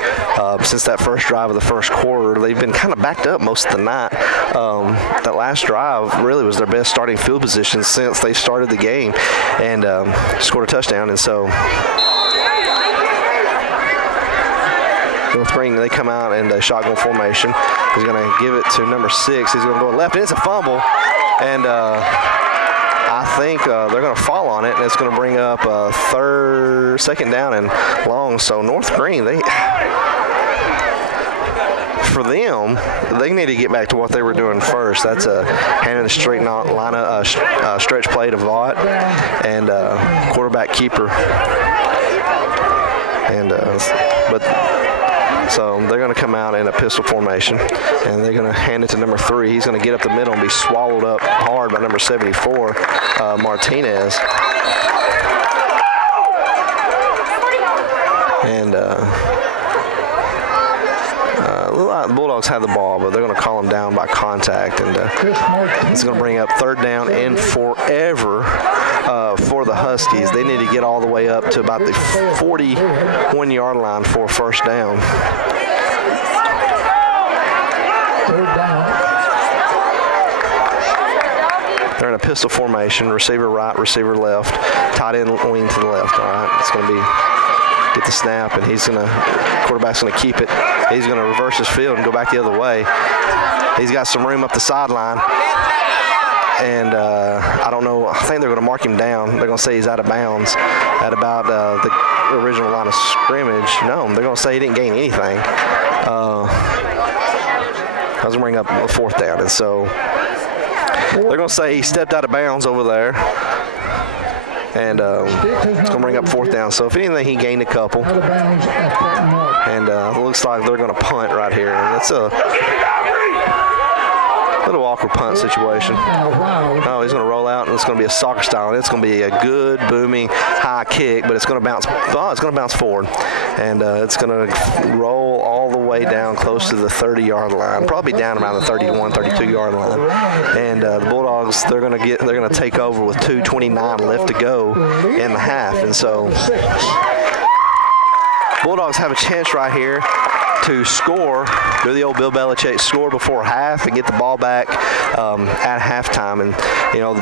since that first drive of the first quarter. They've been kind of backed up most of the night. That last drive really was their best starting field position since they started the game, and scored a touchdown. And so North Greene, they come out in shotgun formation. He's going to give it to number 6. He's going to go left. It's a fumble, and I think they're going to fall on it, and it's going to bring up second down and long. So North Greene, for them, they need to get back to what they were doing first. That's a handed a straight line of stretch play to Vaught and quarterback keeper. And so they're going to come out in a pistol formation, and they're going to hand it to number 3. He's going to get up the middle and be swallowed up hard by number 74, Martinez. And the Bulldogs have the ball, but they're going to call them down by contact, and it's going to bring up 3rd down and forever for the Huskies. They need to get all the way up to about the 41-yard line for a first down. 3rd down. They're in a pistol formation, receiver right, receiver left, tight end wing to the left. All right, it's going to be get the snap, and quarterback's going to keep it. He's going to reverse his field and go back the other way. He's got some room up the sideline, and I don't know. I think they're going to mark him down. They're going to say he's out of bounds at about the original line of scrimmage. No, they're going to say he didn't gain anything. I was going to bring up a 4th down, and so they're going to say he stepped out of bounds over there. And it's going to bring up 4th down. So if anything, he gained a couple. And it looks like they're going to punt right here. And that's a little awkward punt situation. Oh, he's going to roll out, and it's going to be a soccer style. And it's going to be a good, booming, high kick, but it's going to bounce. Oh, it's going to bounce forward. And it's going to roll all the way down close to the 30-yard line, probably down around the 31, 32-yard line. And the Bulldogs, they're going to take over with 2:29 left to go in the half. And so Bulldogs have a chance right here to score, do the old Bill Belichick score before half and get the ball back at halftime. And,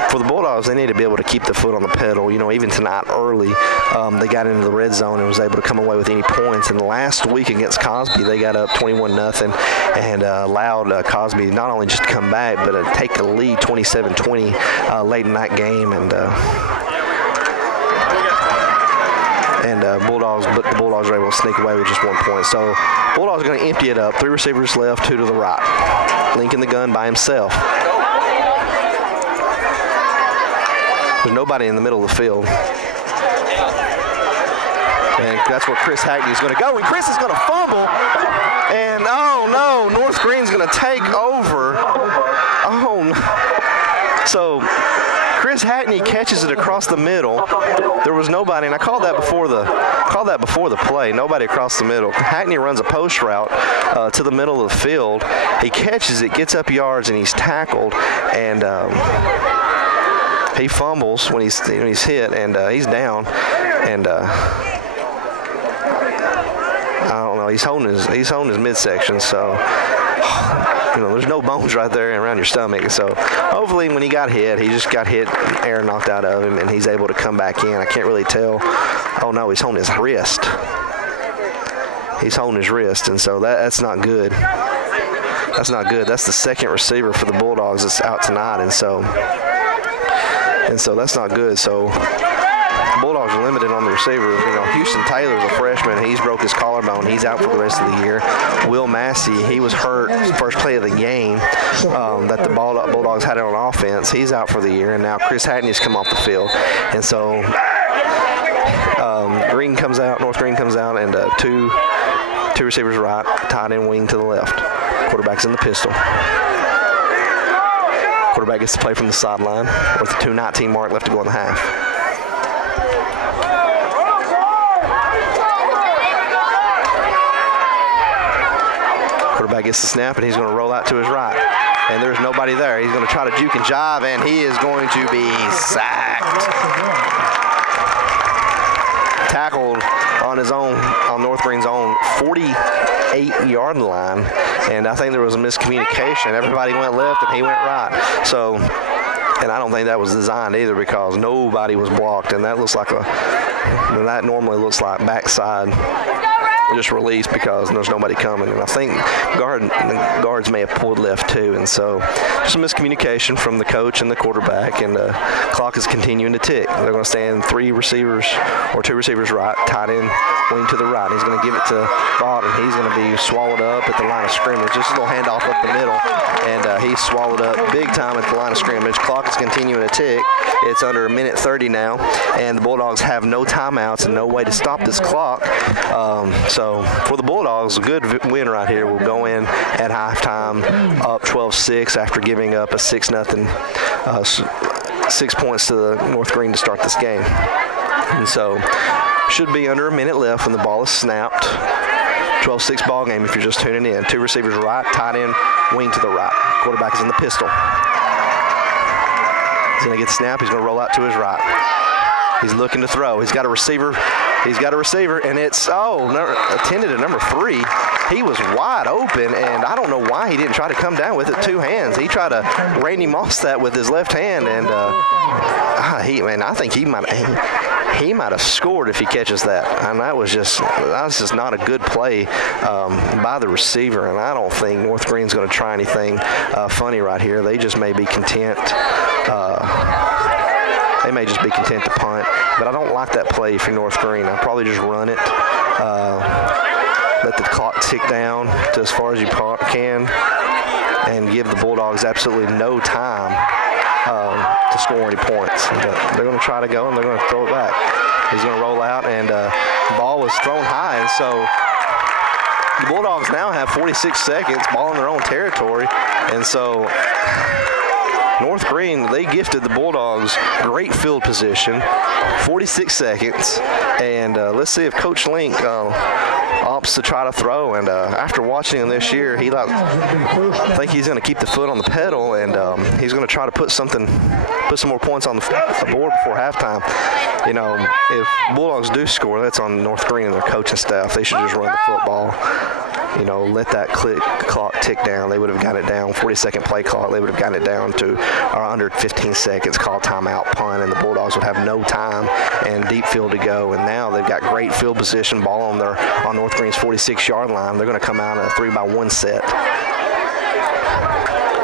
for the Bulldogs, they need to be able to keep the foot on the pedal. Even tonight early, they got into the red zone and was able to come away with any points. And last week against Cosby, they got up 21-0 and allowed Cosby not only just to come back, but to take the lead 27-20 late in that game. And the Bulldogs were able to sneak away with just 1 point. So Bulldogs are going to empty it up. 3 receivers left, 2 to the right. Link in the gun by himself. There's nobody in the middle of the field. And that's where Chris Hackney is going to go. And Chris is going to fumble. And, oh, no, North Greene's going to take over. Oh, no. So Chris Hackney catches it across the middle. There was nobody, and I called that before the play. Nobody across the middle. Hackney runs a post route to the middle of the field. He catches it, gets up yards, and he's tackled. And he fumbles when he's hit, and he's down. And I don't know. He's holding his midsection. So there's no bones right there around your stomach. And so hopefully when he got hit, he just got hit, air knocked out of him, and he's able to come back in. I can't really tell. Oh, no, he's holding his wrist. He's holding his wrist, and so that's not good. That's not good. That's the second receiver for the Bulldogs that's out tonight, and so that's not good. So Bulldogs are limited on the receiver. Houston Taylor's a freshman. He's broke his collarbone. He's out for the rest of the year. Will Massey, he was hurt first play of the game that the Bulldogs had on offense. He's out for the year, and now Chris Hackney's come off the field, and so Greene comes out, North Greene comes out, and two receivers right, tight end wing to the left. Quarterback's in the pistol. Quarterback gets to play from the sideline with the 2:19 mark left to go in the half. Quarterback gets the snap, and he's going to roll out to his right. And there's nobody there. He's going to try to juke and jive, and he is going to be sacked. Tackled on his own, on North Greene's own 48-yard line, and I think there was a miscommunication. Everybody went left, and he went right. So, and I don't think that was designed either, because nobody was blocked, and that normally looks like backside just released because there's nobody coming. And I think the guards may have pulled left too. And so just a miscommunication from the coach and the quarterback, and the clock is continuing to tick. They're going to stand two receivers right, tight end wing to the right. He's going to give it to Baldwin. He's going to be swallowed up at the line of scrimmage. Just a little handoff up the middle, and he's swallowed up big time at the line of scrimmage. Clock is continuing to tick. It's under 1:30 now, and the Bulldogs have no timeouts and no way to stop this clock. So for the Bulldogs, a good win right here. We'll go in at halftime up 12-6 after giving up a 6-0, 6 points to the North Greene to start this game. And so should be under a minute left when the ball is snapped. 12-6 ball game if you're just tuning in. Two receivers right, tight end wing to the right. Quarterback is in the pistol. He's going to get the snap. He's going to roll out to his right. He's looking to throw. He's got a receiver, and it's, attended to number 3. He was wide open, and I don't know why he didn't try to come down with it 2 hands. He tried to Randy Moss that with his left hand, and I think he might have scored if he catches that. And that was just not a good play by the receiver, and I don't think North Greene's going to try anything funny right here. They just may be content. They may just be content to punt, but I don't like that play if you're North Greene. I'd probably just run it, let the clock tick down to as far as you can, and give the Bulldogs absolutely no time to score any points. But they're going to try to go, and they're going to throw it back. He's going to roll out, and the ball was thrown high, and so the Bulldogs now have 46 seconds, ball in their own territory, and so North Greene, they gifted the Bulldogs great field position, 46 seconds, and let's see if Coach Link opts to try to throw. And after watching him this year, I think he's going to keep the foot on the pedal, and he's going to try to put some more points on the board before halftime. If Bulldogs do score, that's on North Greene and their coaching staff. They should just run the football. Let that clock tick down. They would have got it down, 40-second play clock. They would have gotten it down to under 15 seconds, call timeout, punt, and the Bulldogs would have no time and deep field to go. And now they've got great field position, ball on North Greene's 46-yard line. They're going to come out in a 3-by-1 set.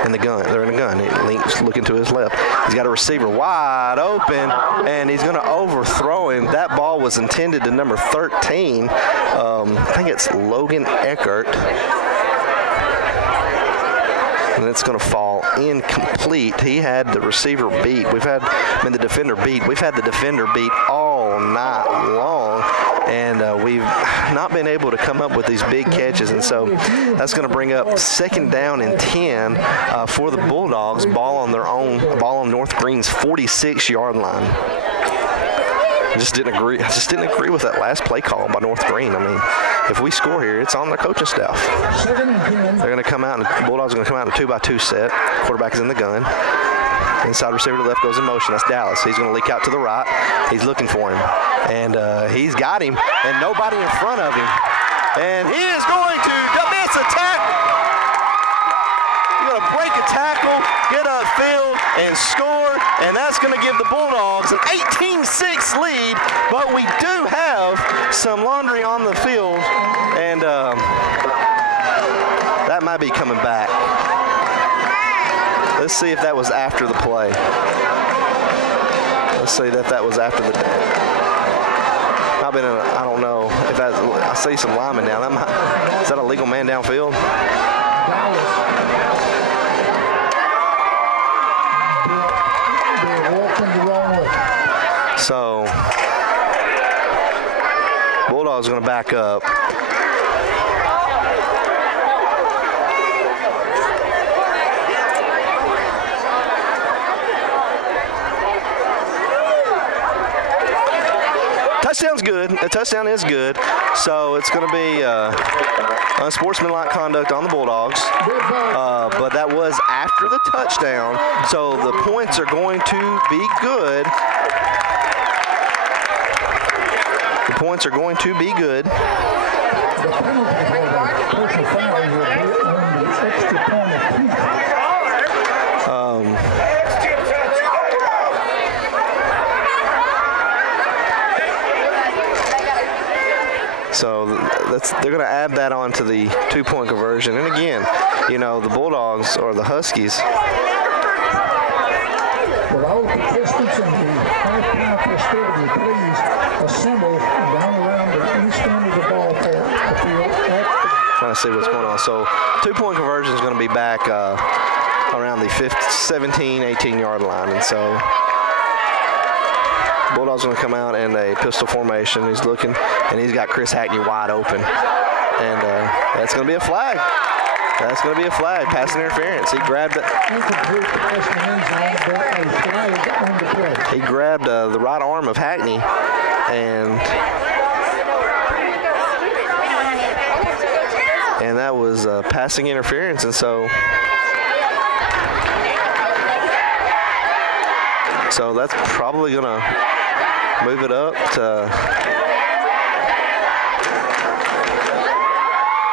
In the gun. They're in the gun. Link's looking to his left. He's got a receiver wide open, and he's going to overthrow him. That ball was intended to number 13. I think it's Logan Eckert. And it's going to fall incomplete. He had the receiver beat. The defender beat. We've had the defender beat all night long, and we've not been able to come up with these big catches. And so that's going to bring up 2nd down and 10 for the Bulldogs. Ball on North Greene's 46-yard line. I just didn't agree with that last play call by North Greene. If we score here, it's on their coaching staff. They're going to come out, and the Bulldogs are going to come out in a 2-by-2 set. Quarterback is in the gun. Inside receiver to left goes in motion. That's Dallas. He's going to leak out to the right. He's looking for him. And he's got him, and nobody in front of him. And he is going to miss a tackle. tackle, get upfield, and score, and that's going to give the Bulldogs an 18-6 lead, but we do have some laundry on the field, and that might be coming back. Let's see if that was after the play. Let's see if that was after the I've been in I don't know if that, I see some linemen down. Is that a legal man downfield? They're walking the wrong way. So Bulldogs going to back up. Touchdown's good. A touchdown is good. So it's going to be unsportsmanlike conduct on the Bulldogs. But that was after the touchdown. So the points are going to be good. The points are going to be good. The penalty for the personal foul will be on the extra point of two. So they're going to add that on to the two-point conversion. And again, you know, the Bulldogs or the Huskies. With all participants in the five-pound festivity, please assemble down around the east end of the ball field. Trying to see what's going on. So two-point conversion is going to be back around the 17, 18-yard line. And so Bulldogs going to come out in a pistol formation. He's looking, and he's got Chris Hackney wide open. And that's going to be a flag. That's going to be a flag. Pass interference. He grabbed it. He grabbed the right arm of Hackney, and that was passing interference. And so that's probably going to move it up to.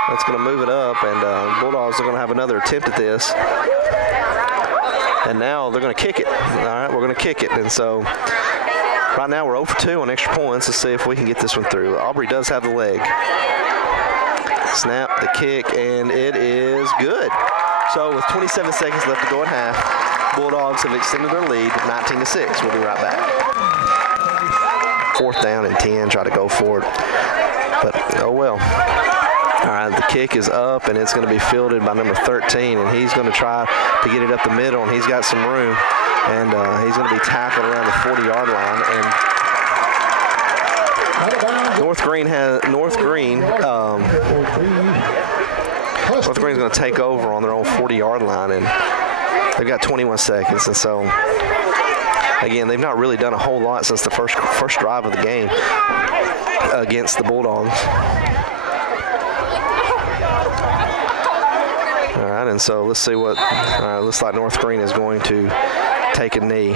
That's going to move it up, and Bulldogs are going to have another attempt at this. And now they're going to kick it. All right, we're going to kick it. And so right now we're 0 for 2 on extra points. Let's see if we can get this one through. Aubrey does have the leg. Snap, the kick, and it is good. So with 27 seconds left to go at half, Bulldogs have extended their lead 19-6. We'll be right back. 4th down and 10. Try to go for it. But, oh well. All right, the kick is up, and it's going to be fielded by number 13, and he's going to try to get it up the middle, and he's got some room, and he's going to be tackled around the 40-yard line. And North Greene's going to take over on their own 40-yard line, and they've got 21 seconds, and so again, they've not really done a whole lot since the first drive of the game against the Bulldogs. All right, and so let's see what looks like North Greene is going to take a knee.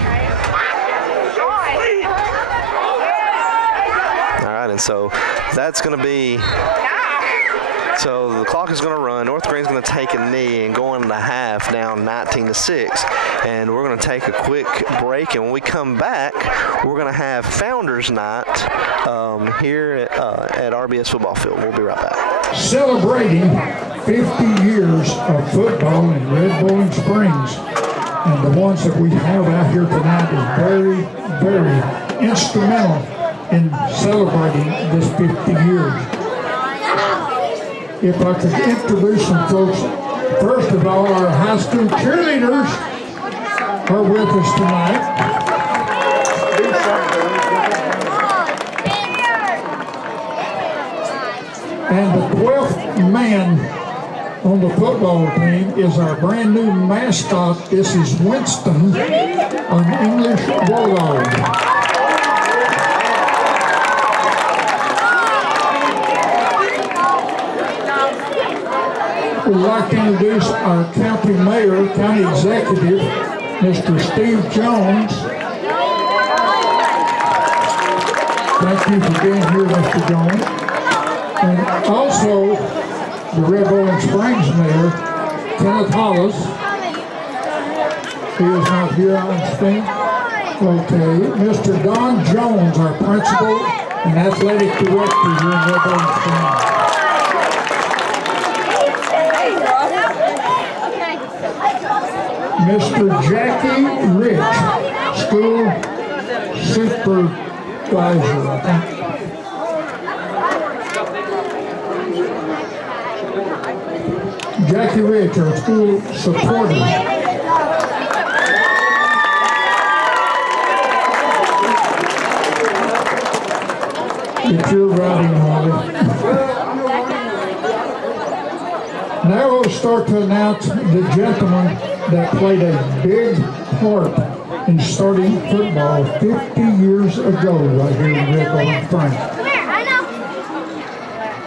All right, and so that's going to be. So the clock is going to run. North Greene's going to take a knee and go into the half down 19-6. And we're going to take a quick break. And when we come back, we're going to have Founders Night here at RBS Football Field. We'll be right back. Celebrating 50 years of football in Red Boiling Springs. And the ones that we have out here tonight is very, very instrumental in celebrating this 50 years. If I could introduce some folks, first of all, our high school cheerleaders are with us tonight. And the 12th man on the football team is our brand new mascot. This is Winston, an English Bulldog. We'd like to introduce our county mayor, county executive, Mr. Steve Jones. Thank you for being here, Mr. Jones. And also the Red Boiling Springs mayor, Kenneth Hollis. He is not here, I understand. Okay, Mr. Don Jones, our principal and athletic director here in Red Boiling Springs. Mr. Jackie Rich, school supervisor, I think. Jackie Rich, our school supporter. It's your writing, Holly. Now we'll start to announce the gentleman that played a big part in starting football 50 years ago right here in Red Boiling Springs.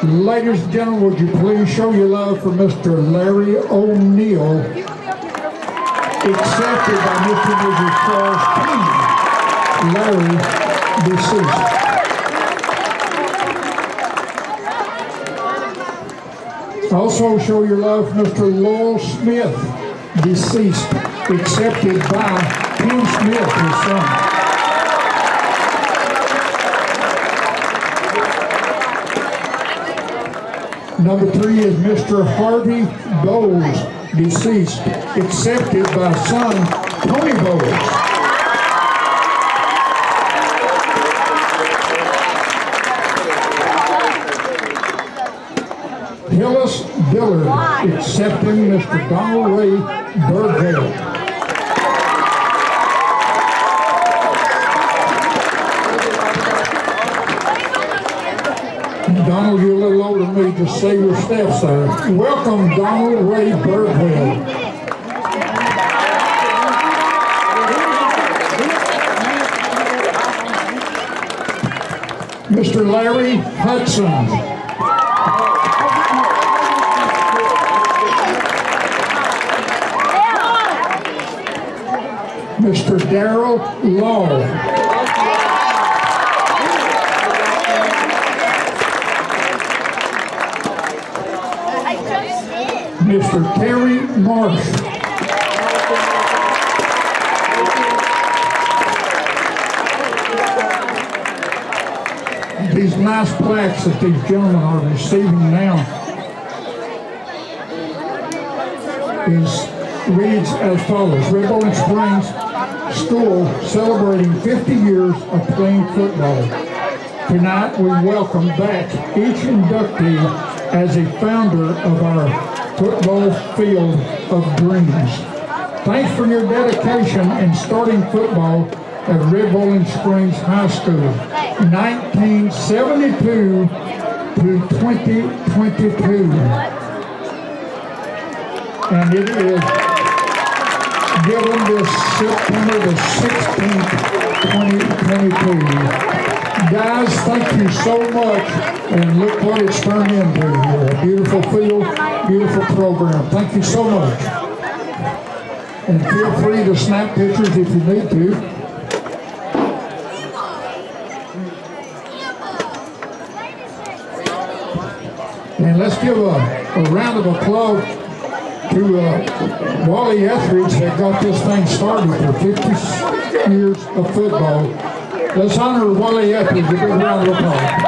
Ladies and gentlemen, would you please show your love for Mr. Larry O'Neill, accepted by Mr. and Mrs. Charles King. Larry, deceased. Also show your love for Mr. Lowell Smith, deceased, accepted by Tim Smith, his son. Number 3 is Mr. Harvey Bowles, deceased, accepted by son Tony Bowles. Hillis Dillard, accepting Mr. Donald Ray Birdville. Donald, you're a little older than me, just say your steps there. Welcome, Donald Ray Birdville. Mr. Larry Hudson. Mr. Darrell Law. Mr. Terry Marsh. These nice plaques that these gentlemen are receiving now reads as follows. Red Boiling Springs School celebrating 50 years of playing football. Tonight we welcome back each inductee as a founder of our football field of dreams. Thanks for your dedication in starting football at Red Boiling Springs High School, 1972 to 2022. And it is given this September the 16th, 2022. Guys, thank you so much, and look what it's turned into here. A beautiful field, beautiful program. Thank you so much. And feel free to snap pictures if you need to. And let's give a round of applause to Wally Etheridge that got this thing started for 50 years of football. Let's honor Wally Etheridge, a big round of applause.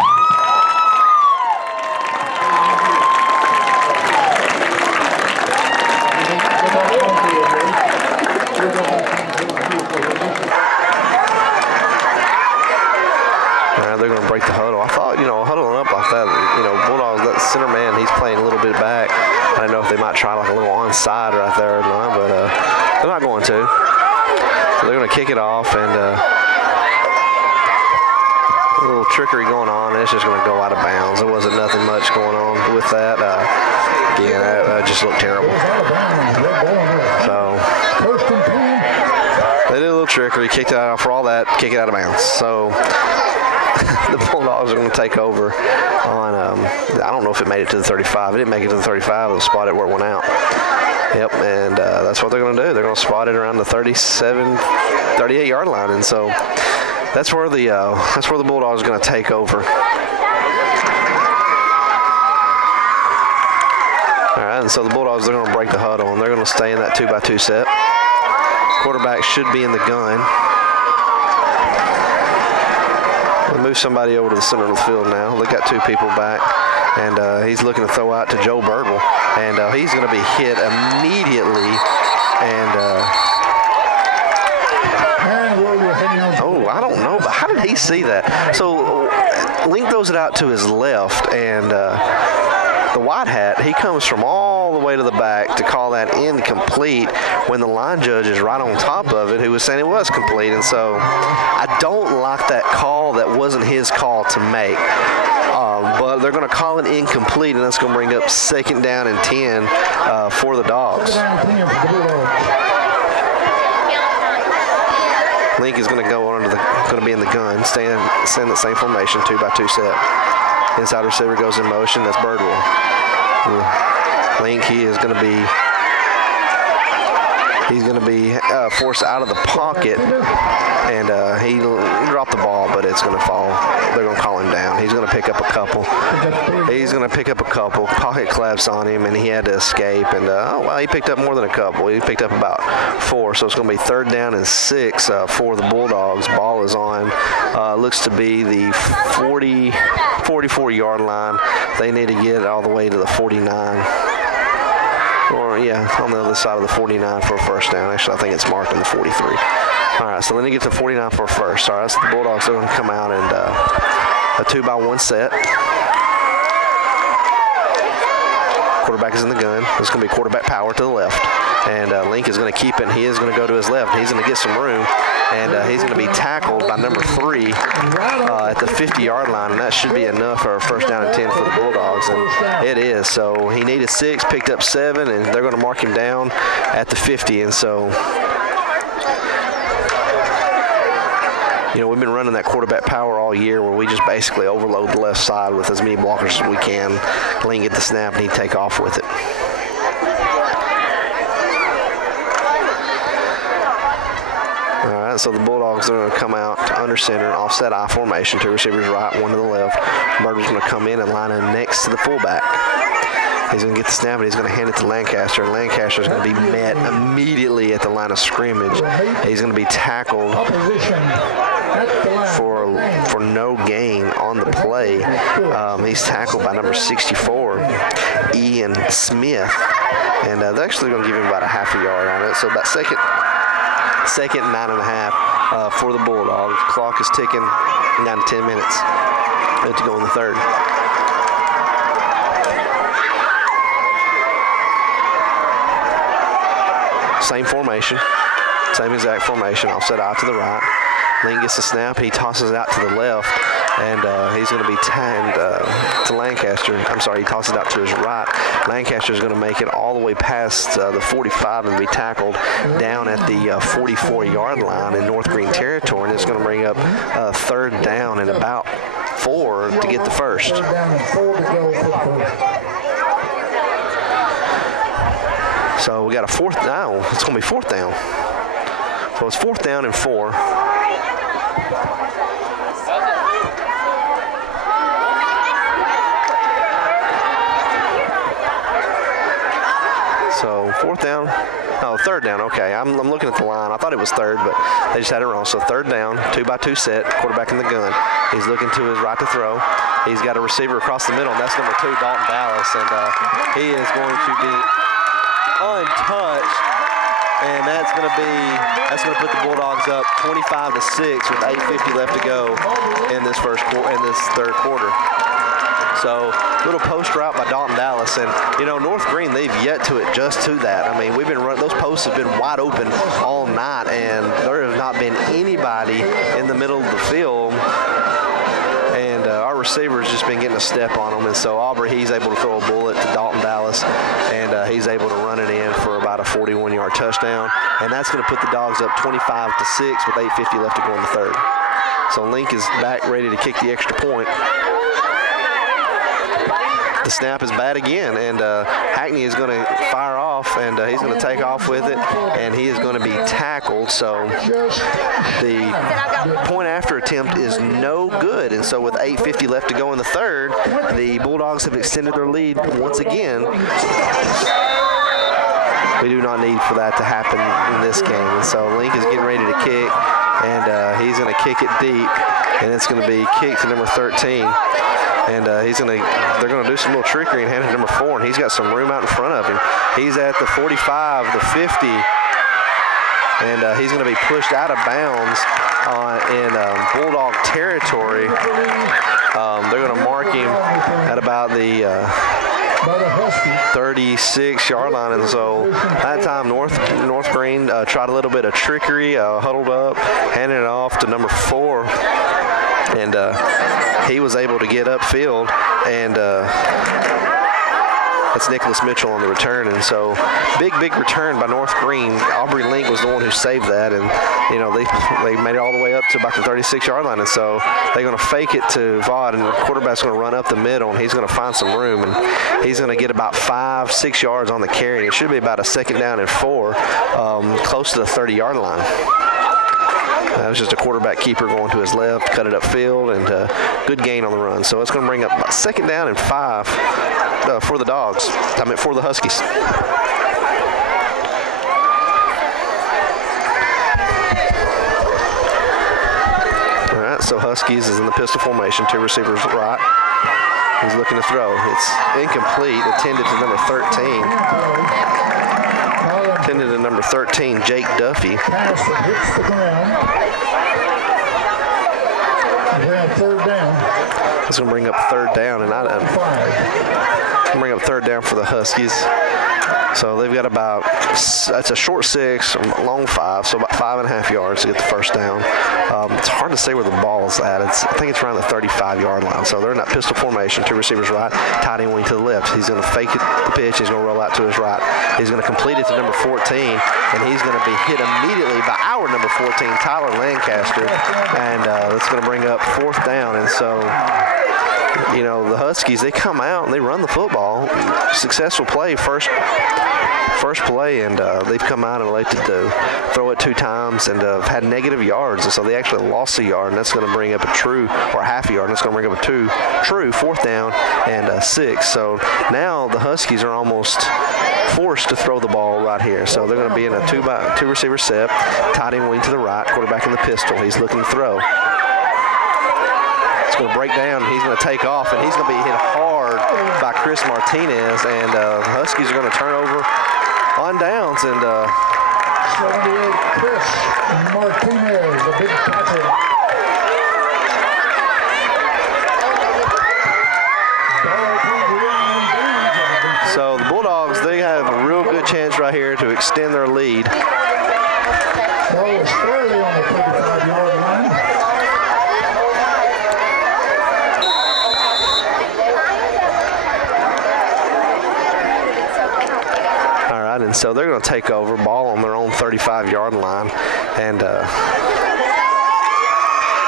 They're going to break the huddle. I thought, huddling up like that, Bulldogs, that center man, he's playing a little bit back. I don't know if they might try like a little onside right there or not, but they're not going to. So they're going to kick it off, and a little trickery going on, and it's just going to go out of bounds. There wasn't nothing much going on with that. Again, that just looked terrible. So they did a little trickery, kicked it out. For all that, kick it out of bounds. So the Bulldogs are going to take over on, I don't know if it made it to the 35. It didn't make it to the 35. They'll spot it where it went out. Yep, and that's what they're going to do. They're going to spot it around the 38-yard line, and so that's where the Bulldogs are going to take over. All right, and so the Bulldogs, they're going to break the huddle, and they're going to stay in that 2-by-2 set. Quarterback should be in the gun. We'll move somebody over to the center of the field now. They got 2 people back, and he's looking to throw out to Joe Birdwell, and he's going to be hit immediately. And oh, I don't know, but how did he see that? So Link throws it out to his left, and the white hat, he comes from all the way to the back to call that incomplete when the line judge is right on top of it, who was saying it was complete. And so I don't like that call. That wasn't his call to make. But they're going to call it incomplete, and that's going to bring up 2nd down and 10 for the Dogs. Link is going to go under going to be in the gun, staying in the same formation, 2-by-2 set. Inside receiver goes in motion. That's Birdwell. Link, he's going to be forced out of the pocket, and he dropped the ball, but it's going to fall. They're going to call him down. He's going to pick up a couple. Pocket collapse on him, and he had to escape. And he picked up more than a couple. He picked up about 4. So it's going to be 3rd down and 6 for the Bulldogs. Ball is on. Looks to be the 44-yard line. They need to get all the way to the 49. Or, yeah, on the other side of the 49 for a first down. Actually, I think it's marked on the 43. All right, so let me get to 49 for a first. All right, so the Bulldogs are going to come out and a 2-by-1 set. Quarterback is in the gun. It's going to be quarterback power to the left. And Link is going to keep it, and he is going to go to his left. He's going to get some room, and he's going to be tackled by number 3 at the 50-yard line, and that should be enough for a first down and 10 for the Bulldogs, and it is. So he needed 6, picked up 7, and they're going to mark him down at the 50. And so, you know, we've been running that quarterback power all year where we just basically overload the left side with as many blockers as we can. Link get the snap, and he take off with it. So the Bulldogs are going to come out under center, offset I formation, 2 receivers right, 1 to the left. Birdwell's going to come in and line in next to the fullback. He's going to get the snap, and he's going to hand it to Lancaster, and Lancaster's going to be met immediately at the line of scrimmage. He's going to be tackled for no gain on the play. He's tackled by number 64, Ian Smith, and they're actually going to give him about a half a yard on it. So about second and 9.5 for the Bulldogs. Clock is ticking down to 10 minutes to go in the 3rd. Same formation, same exact formation. Offset out to the right. Lane gets the snap. He tosses it out to the left, and he's going to be timed to Lancaster. I'm sorry, he tosses it out to his right. Lancaster is going to make it all the way past the 45 and be tackled down at the 44-yard line in North Greene territory, and it's going to bring up 3rd down and about 4 to get the first. 3rd down and 4 to go for the first. So we got a 4th down. It's going to be 4th down. So it's 4th down and 4. So 4th down, no, 3rd down, okay. I'm looking at the line. I thought it was 3rd, but they just had it wrong. So 3rd down, 2-by-2 set, quarterback in the gun. He's looking to his right to throw. He's got a receiver across the middle, and that's number 2, Dalton Dallas, and he is going to be untouched. And that's going to put the Bulldogs up 25-6 with 8:50 left to go in this 3rd quarter. So little post route by Dalton Dallas, and you know North Greene, they've yet to adjust to that. I mean, we've been running, those posts have been wide open all night, and there has not been anybody in the middle of the field. And our receiver's just been getting a step on them, and so Aubrey, he's able to throw a bullet to Dalton Dallas, and he's able to run it in for about a 41-yard touchdown, and that's going to put the Dogs up 25-6 with 8:50 left to go in the 3rd. So Link is back ready to kick the extra point. The snap is bad again, and Hackney is going to fire off, and he's going to take off with it, and he is going to be tackled. So the point after attempt is no good, and so with 8:50 left to go in the 3rd, the Bulldogs have extended their lead once again. we do not need for that to happen in this game. And so Link is getting ready to kick, and he's going to kick it deep, and it's going to be kicked to number 13. And they're going to do some little trickery and hand it to number 4, and he's got some room out in front of him. He's at the 45, the 50, and he's going to be pushed out of bounds in Bulldog territory. They're going to mark him at about the 36-yard line, and so that time North Greene tried a little bit of trickery, huddled up, handed it off to number 4, and he was able to get upfield, and that's Nicholas Mitchell on the return. And so big return by North Greene. Aubrey Link was the one who saved that, and they made it all the way up to about the 36-yard line, and so they're going to fake it to Vaught, and the quarterback's going to run up the middle, and he's going to find some room, and he's going to get about 5-6 yards on the carry. It should be about a 2nd down and 4, close to the 30-yard line. That was just a quarterback keeper going to his left, cut it upfield, and good gain on the run. So it's going to bring up about 2nd down and 5 for the Dogs. For the Huskies. All right, so Huskies is in the pistol formation, 2 receivers right. He's looking to throw. It's incomplete, intended to number 13. Intended to number 13, Jake Duffy. Pass that hits the ground. And we're on 3rd down. It's going to bring up 3rd down, and bring up 3rd down for the Huskies. So they've got about, that's a short 6, long 5, so about 5.5 yards to get the 1st down. It's hard to say where the ball is at. I think it's around the 35-yard line. So they're in that pistol formation, 2 receivers right, tight end wing to the left. He's going to fake it, the pitch. He's going to roll out to his right. He's going to complete it to number 14, and he's going to be hit immediately by our number 14, Tyler Lancaster, and that's going to bring up 4th down. And so, the Huskies, they come out and they run the football. Successful play, first play, and they've come out and elected to throw it 2 times and had negative yards, and so they actually lost a yard, and that's going to bring up a true, or half a yard, and that's going to bring up a true 4th down and 6. So now the Huskies are almost forced to throw the ball right here. So they're going to be in a 2 receiver set, tight end wing to the right, quarterback in the pistol. He's looking to throw. Going to break down, and he's going to take off, and he's going to be hit hard by Chris Martinez, and the Huskies are going to turn over on downs, and 78, Chris Martinez, a big tackle. So the Bulldogs, they have a real good chance right here to extend their lead. Ball is squarely on the 35-yard line. And so they're going to take over, ball on their own 35-yard line, and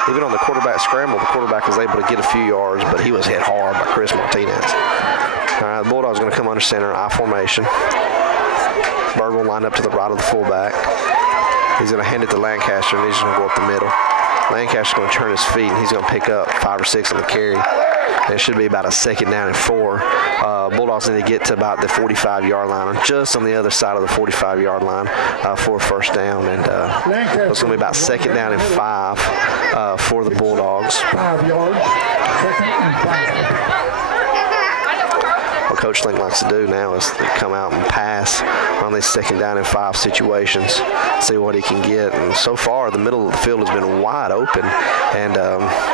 even on the quarterback scramble, the quarterback was able to get a few yards, but he was hit hard by Chris Martinez. All right, the Bulldogs going to come under center, I formation. Bird will line up to the right of the fullback. He's going to hand it to Lancaster, and he's just going to go up the middle. Lancaster's going to turn his feet, and he's going to pick up 5 or 6 on the carry. And it should be about a 2nd down and 4. Bulldogs need to get to about the 45-yard line, or just on the other side of the 45-yard line for a 1st down. And it's going to be about 2nd down and 5 for the Bulldogs. 5 yards, 2nd and 5. What Coach Link likes to do now is to come out and pass on these 2nd down and 5 situations, see what he can get. And so far, the middle of the field has been wide open, and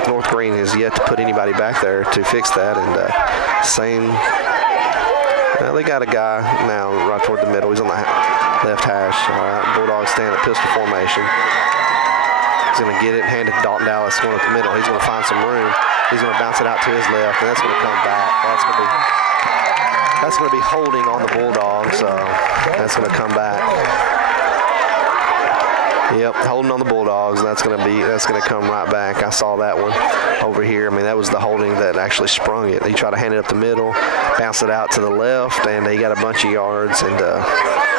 North Greene has yet to put anybody back there to fix that. And they got a guy now right toward the middle. He's on the left hash. All right, Bulldogs stand at pistol formation. He's going to get it, hand it to Dalton Dallas going up the middle. He's going to find some room. He's going to bounce it out to his left, and that's going to come back. That's going to be holding on the Bulldogs, so that's going to come back. Yep, holding on the Bulldogs, and that's going to come right back. I saw that one over here. I mean, that was the holding that actually sprung it. He tried to hand it up the middle, bounce it out to the left, and he got a bunch of yards. And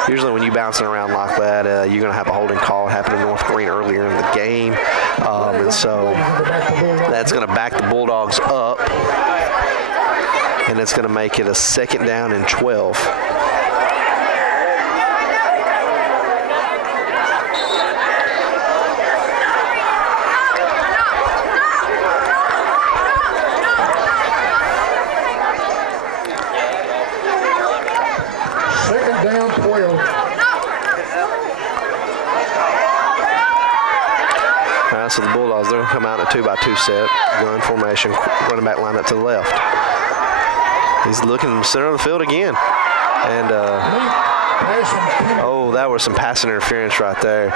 usually when you bounce it around like that, you're going to have a holding call. It happened to North Greene earlier in the game, and so that's going to back the Bulldogs up, and it's going to make it a 2nd down and 12. so the Bulldogs, they're going to come out in a 2-by-2 set, gun formation, running back line up to the left. He's looking in the center of the field again. And, oh, that was some passing interference right there.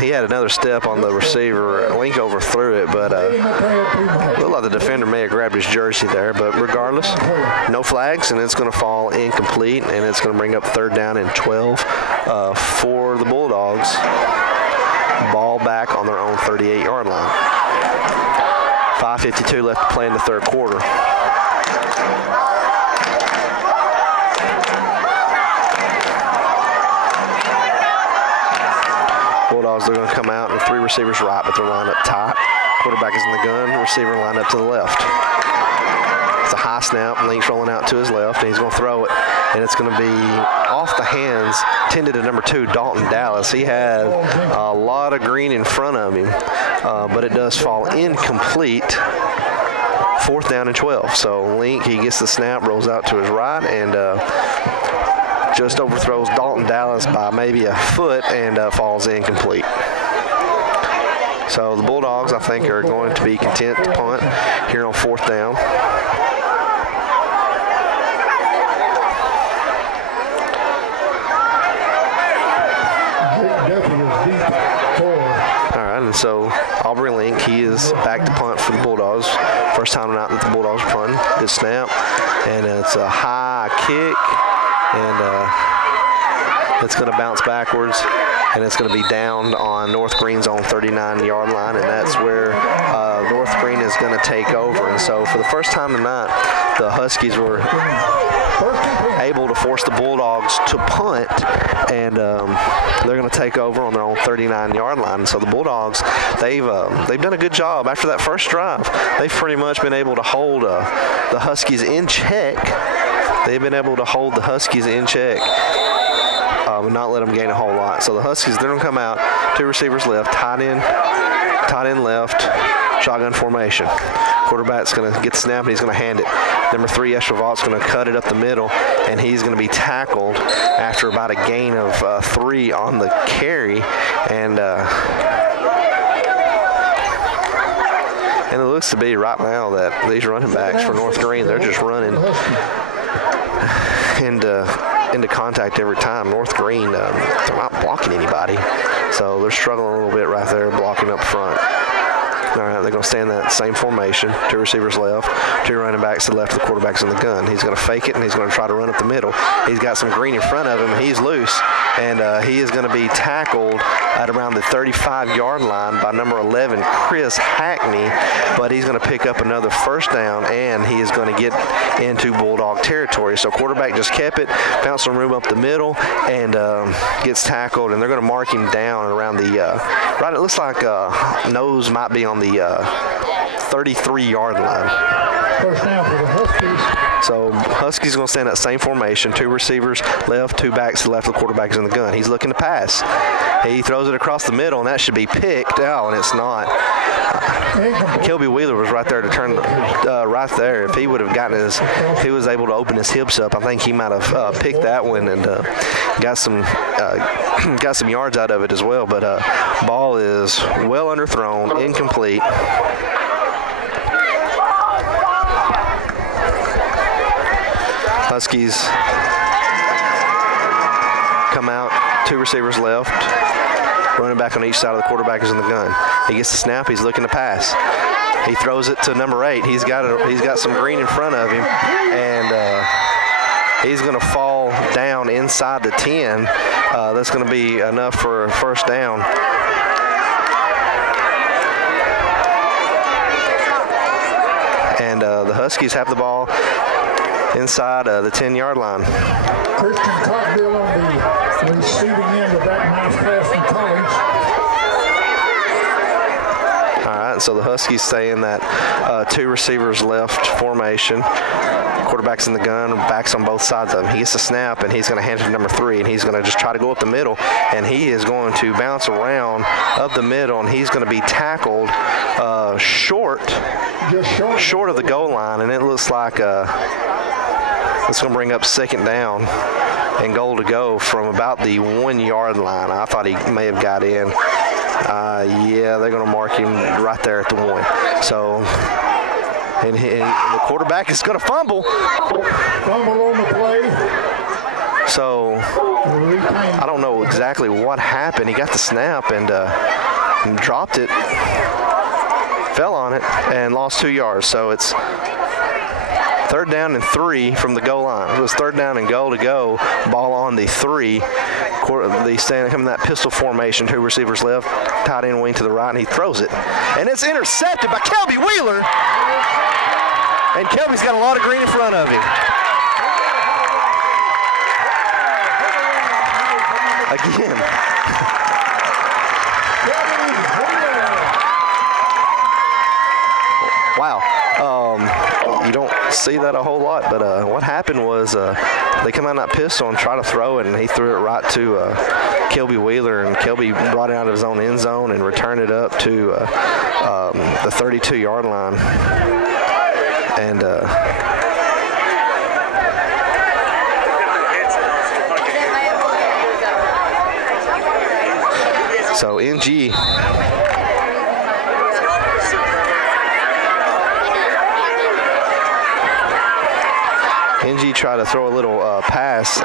He had another step on the receiver. Link overthrew it, but looked like the defender may have grabbed his jersey there. But regardless, no flags, and it's going to fall incomplete, and it's going to bring up 3rd down and 12 for the Bulldogs. Ball back on their own 38-yard line. 5:52 left to play in the 3rd quarter. Bulldogs, they're going to come out and 3 receivers right, but they're lined up tight. Quarterback is in the gun, receiver lined up to the left. It's a high snap, Link's rolling out to his left, and he's going to throw it, and it's going to be off the hands, tended to number 2, Dalton Dallas. He had a lot of green in front of him, but it does fall incomplete. 4th down and 12. So Link, he gets the snap, rolls out to his right, and just overthrows Dalton Dallas by maybe a foot and falls incomplete. So the Bulldogs, I think, are going to be content to punt here on 4th down. All right, and so Aubrey Link, he is back to punt for the Bulldogs. First time out that the Bulldogs are punting. Good snap, and it's a high kick. And it's going to bounce backwards, and it's going to be down on North Greene's own 39-yard line, and that's where North Greene is going to take over. And so for the first time tonight, the Huskies were able to force the Bulldogs to punt, and they're going to take over on their own 39-yard line. And so the Bulldogs, they've done a good job. After that first drive, they've pretty much been able to hold the Huskies in check. They've been able to hold the Huskies in check and not let them gain a whole lot. So the Huskies, they're going to come out, 2 receivers left, tight end left, shotgun formation. Quarterback's going to get the snap, and he's going to hand it. Number 3, Estrovalt's going to cut it up the middle, and he's going to be tackled after about a gain of 3 on the carry. And it looks to be right now that these running backs for North Greene, they're just running into contact every time. North Greene, they're not blocking anybody, so they're struggling a little bit right there, blocking up front. All right, they're going to stay in that same formation. 2 receivers left, 2 running backs to the left, the quarterback's in the gun. He's going to fake it, and he's going to try to run up the middle. He's got some green in front of him, and he's loose, and he is going to be tackled at around the 35-yard line by number 11, Chris Hackney, but he's going to pick up another 1st down, and he is going to get into Bulldog territory. So quarterback just kept it, found some room up the middle, and gets tackled, and they're going to mark him down around the right. It looks like nose might be on the 33-yard line. 1st down for the Huskies. So Huskies going to stand in that same formation. 2 receivers left, 2 backs to the left. The quarterback is in the gun. He's looking to pass. He throws it across the middle, and that should be picked out, and it's not. Kilby Wheeler was right there to turn right there. If he would have gotten he was able to open his hips up, I think he might have picked that one and got some yards out of it as well. But ball is well underthrown, incomplete. Huskies come out, 2 receivers left, running back on each side of the quarterback is in the gun. He gets the snap, he's looking to pass. He throws it to number 8. He's got some green in front of him, and he's going to fall down inside the 10. That's going to be enough for a 1st down. And the Huskies have the ball inside the 10-yard line. Christian Cockbill on the receiving end of that nice pass from Collins. All right, so the Huskies stay in that 2 receivers left formation. Quarterback's in the gun, backs on both sides of him. He gets the snap, and he's going to hand it to number 3, and he's going to just try to go up the middle, and he is going to bounce around up the middle, and he's going to be tackled short of the goal line, and it looks like it's going to bring up 2nd down and goal to go from about the 1-yard line. I thought he may have got in. Yeah, they're going to mark him right there at the 1. So, and the quarterback is going to fumble. Fumble on the play. So, I don't know exactly what happened. He got the snap and dropped it, fell on it, and lost 2 yards. So it's 3rd down and 3 from the goal line. It was 3rd down and goal to go. Ball on the 3. They stand in that pistol formation. 2 receivers left, tight end wing to the right, and he throws it. And it's intercepted by Kelby Wheeler. And Kelby's got a lot of green in front of him. Again. Wow. You don't see that a whole lot, but what happened was they come out in that pistol and try to throw it, and he threw it right to Kelby Wheeler, and Kelby brought it out of his own end zone and returned it up to the 32-yard line. And so NG tried to throw a little pass.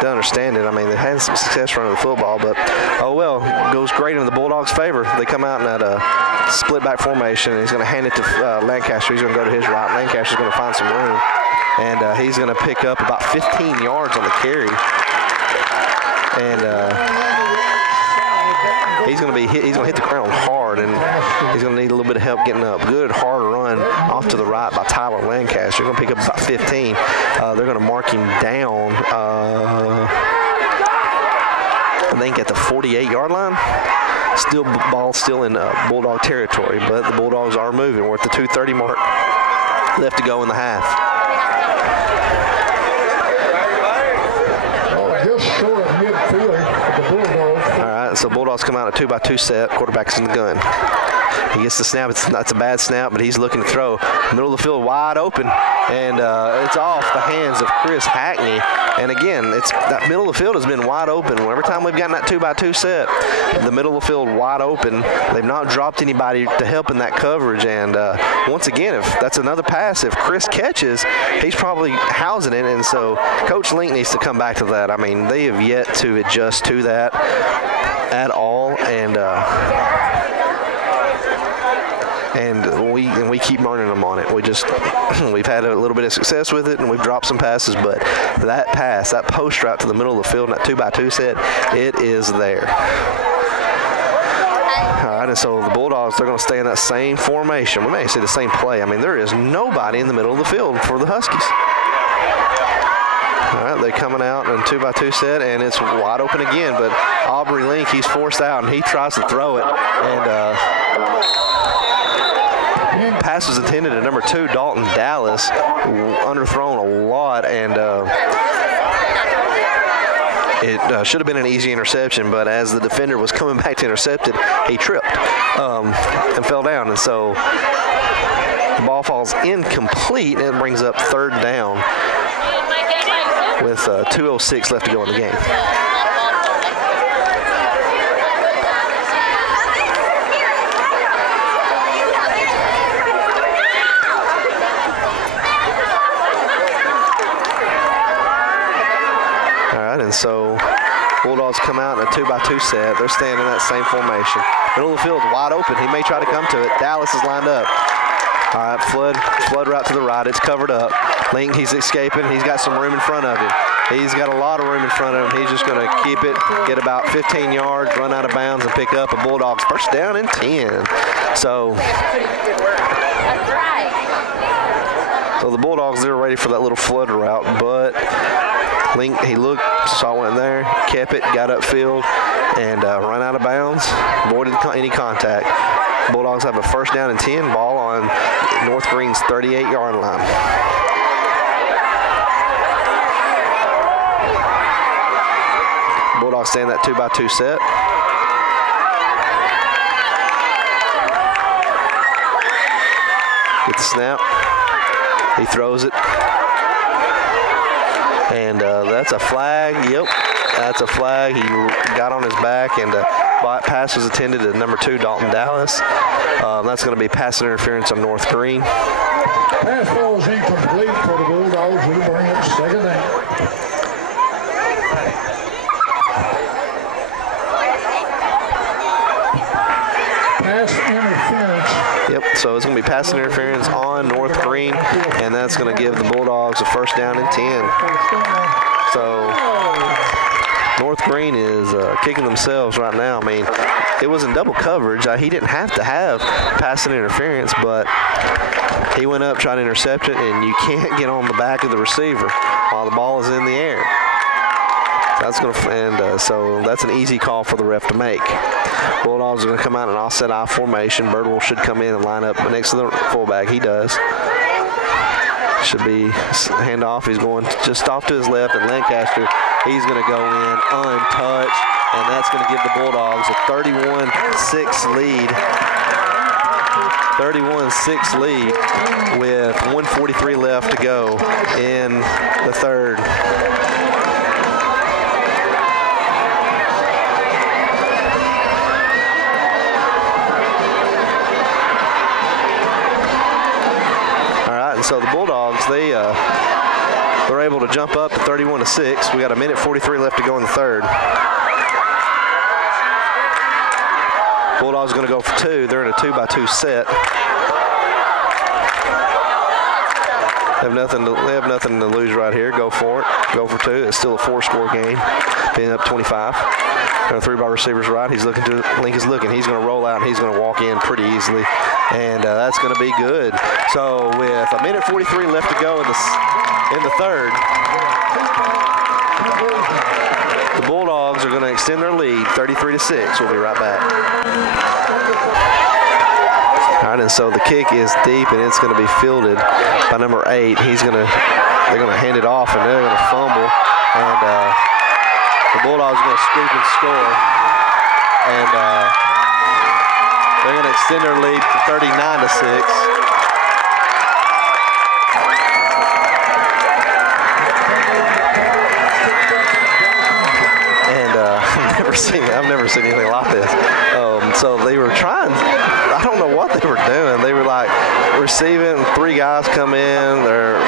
Don't understand it. I mean, they had some success running the football, but oh well, goes great in the Bulldogs' favor. They come out in that split back formation, and he's going to hand it to Lancaster. He's going to go to his right. Lancaster's going to find some room, and he's going to pick up about 15 yards on the carry. And he's going to hit the ground hard, and he's going to need a little bit of help getting up. Good hard run off to the right by Tyler Lancaster. He's going to pick up about 15. They're going to mark him down, I think at the 48-yard line. Ball still in Bulldog territory, but the Bulldogs are moving. We're at the 2:30 mark left to go in the half. Just short of midfield for the Bulldogs. All right, so Bulldogs come out a 2-by-2 set. Quarterback's in the gun. He gets the snap. It's a bad snap, but he's looking to throw. Middle of the field wide open, and it's off the hands of Chris Hackney. And again, that middle of the field has been wide open. Every time we've gotten that 2-by-2 set, the middle of the field wide open. They've not dropped anybody to help in that coverage. And once again, if that's another pass, if Chris catches, he's probably housing it. And so Coach Link needs to come back to that. I mean, they have yet to adjust to that at all. And we keep burning them on it. We've had a little bit of success with it, and we've dropped some passes, but that pass, that post route to the middle of the field, and that 2-by-2 set, it is there. All right, and so the Bulldogs, they're going to stay in that same formation. We may see the same play. I mean, there is nobody in the middle of the field for the Huskies. All right, they're coming out in 2-by-2 set, and it's wide open again, but Aubrey Link, he's forced out, and he tries to throw it, and pass was intended to number 2, Dalton Dallas, underthrown a lot, and it should have been an easy interception, but as the defender was coming back to intercept it, he tripped and fell down, and so the ball falls incomplete, and it brings up 3rd down with 2:06 left to go in the game. And so Bulldogs come out in a 2-by-2 set. They're staying in that same formation. Middle of the field wide open. He may try to come to it. Dallas is lined up. All right, flood route to the right. It's covered up. Link, he's escaping. He's got some room in front of him. He's got a lot of room in front of him. He's just going to keep it, get about 15 yards, run out of bounds, and pick up a Bulldogs first down and 10. So the Bulldogs, they're ready for that little flood route, but Link, he looked, saw one there, kept it, got upfield, and run out of bounds, avoided any contact. Bulldogs have a first down and 10, ball on North Greene's 38-yard line. Bulldogs stay in that 2-by-2 set. Get the snap. He throws it. And that's a flag. Yep, that's a flag. He got on his back, and Pass was intended to number 2, Dalton Dallas. That's going to be pass interference on North Greene. Pass ball is incomplete for the Bulldogs. We'll bring it second down. Pass interference. Yep, so it's going to be pass interference on North Greene, and that's going to give the Bulldogs a first down and 10. So North Greene is kicking themselves right now. I mean, it was in double coverage. He didn't have to have passing interference, but he went up, tried to intercept it, and you can't get on the back of the receiver while the ball is in the air. That's going to, so that's an easy call for the ref to make. Bulldogs are going to come out in offset I formation. Birdwell should come in and line up next to the fullback. He does. Should be handoff. He's going just off to his left, and Lancaster, he's going to go in untouched, and that's going to give the Bulldogs a 31-6 lead. 31-6 lead with 1:43 left to go in the third. So the Bulldogs, they're able to jump up to 31-6. We got 1:43 left to go in the third. Bulldogs going to go for 2. They're in a 2-by-2 set. They have nothing to lose right here. Go for it. Go for 2. It's still a 4-score game. Being up 25. Got a 3-ball receivers right. He's looking to Link is looking. He's going to roll out and he's going to walk in pretty easily, and that's going to be good. So with 1:43 left to go in the third, the Bulldogs are going to extend their lead 33-6. We'll be right back. All right, and so the kick is deep, and it's going to be fielded by number 8. They're going to hand it off, and they're going to fumble, and the Bulldogs are going to scoop and score, and they're going to extend their lead to 39-6. I've never seen anything like this. So they were trying. I don't know what they were doing. They were like receiving. 3 guys come in. They're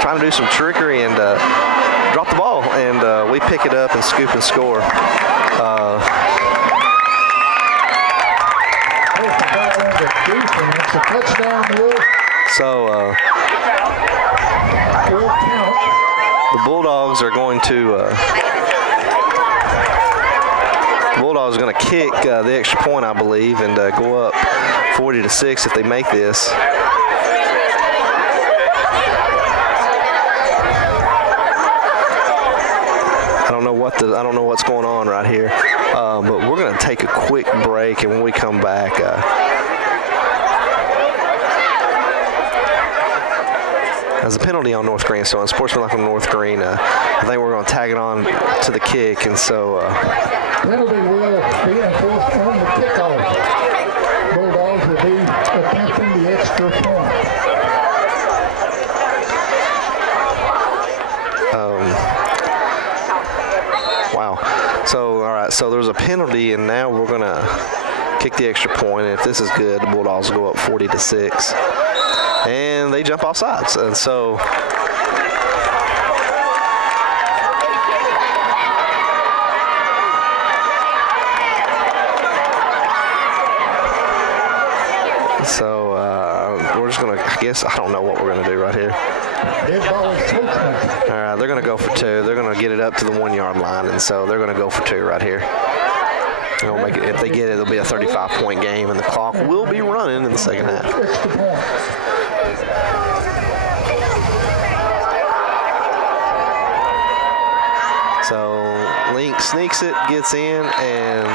trying to do some trickery and drop the ball, and we pick it up and scoop and score. It's a touchdown rule. So the Bulldogs are going to. Bulldogs are going to kick the extra point, I believe, and go up 40-6 if they make this. I don't know what's going on right here, but we're going to take a quick break, and when we come back, as a penalty on North Greene, so unsportsmanlike on North Greene, I think we're going to tag it on to the kick, and so penalty will be enforced on the kickoff. Bulldogs will be attempting the extra point. Wow. So, all right, so there's a penalty, and now we're going to kick the extra point, and if this is good, the Bulldogs will go up 40-6. And they jump off sides, and so we're just gonna, I guess, I don't know what we're gonna do right here. All right, they're gonna go for 2. They're gonna get it up to the 1-yard line, and so they're gonna go for 2 right here. They'll make it, if they get it, it'll be a 35-point game, and the clock will be running in the second half. So Link sneaks it, gets in, and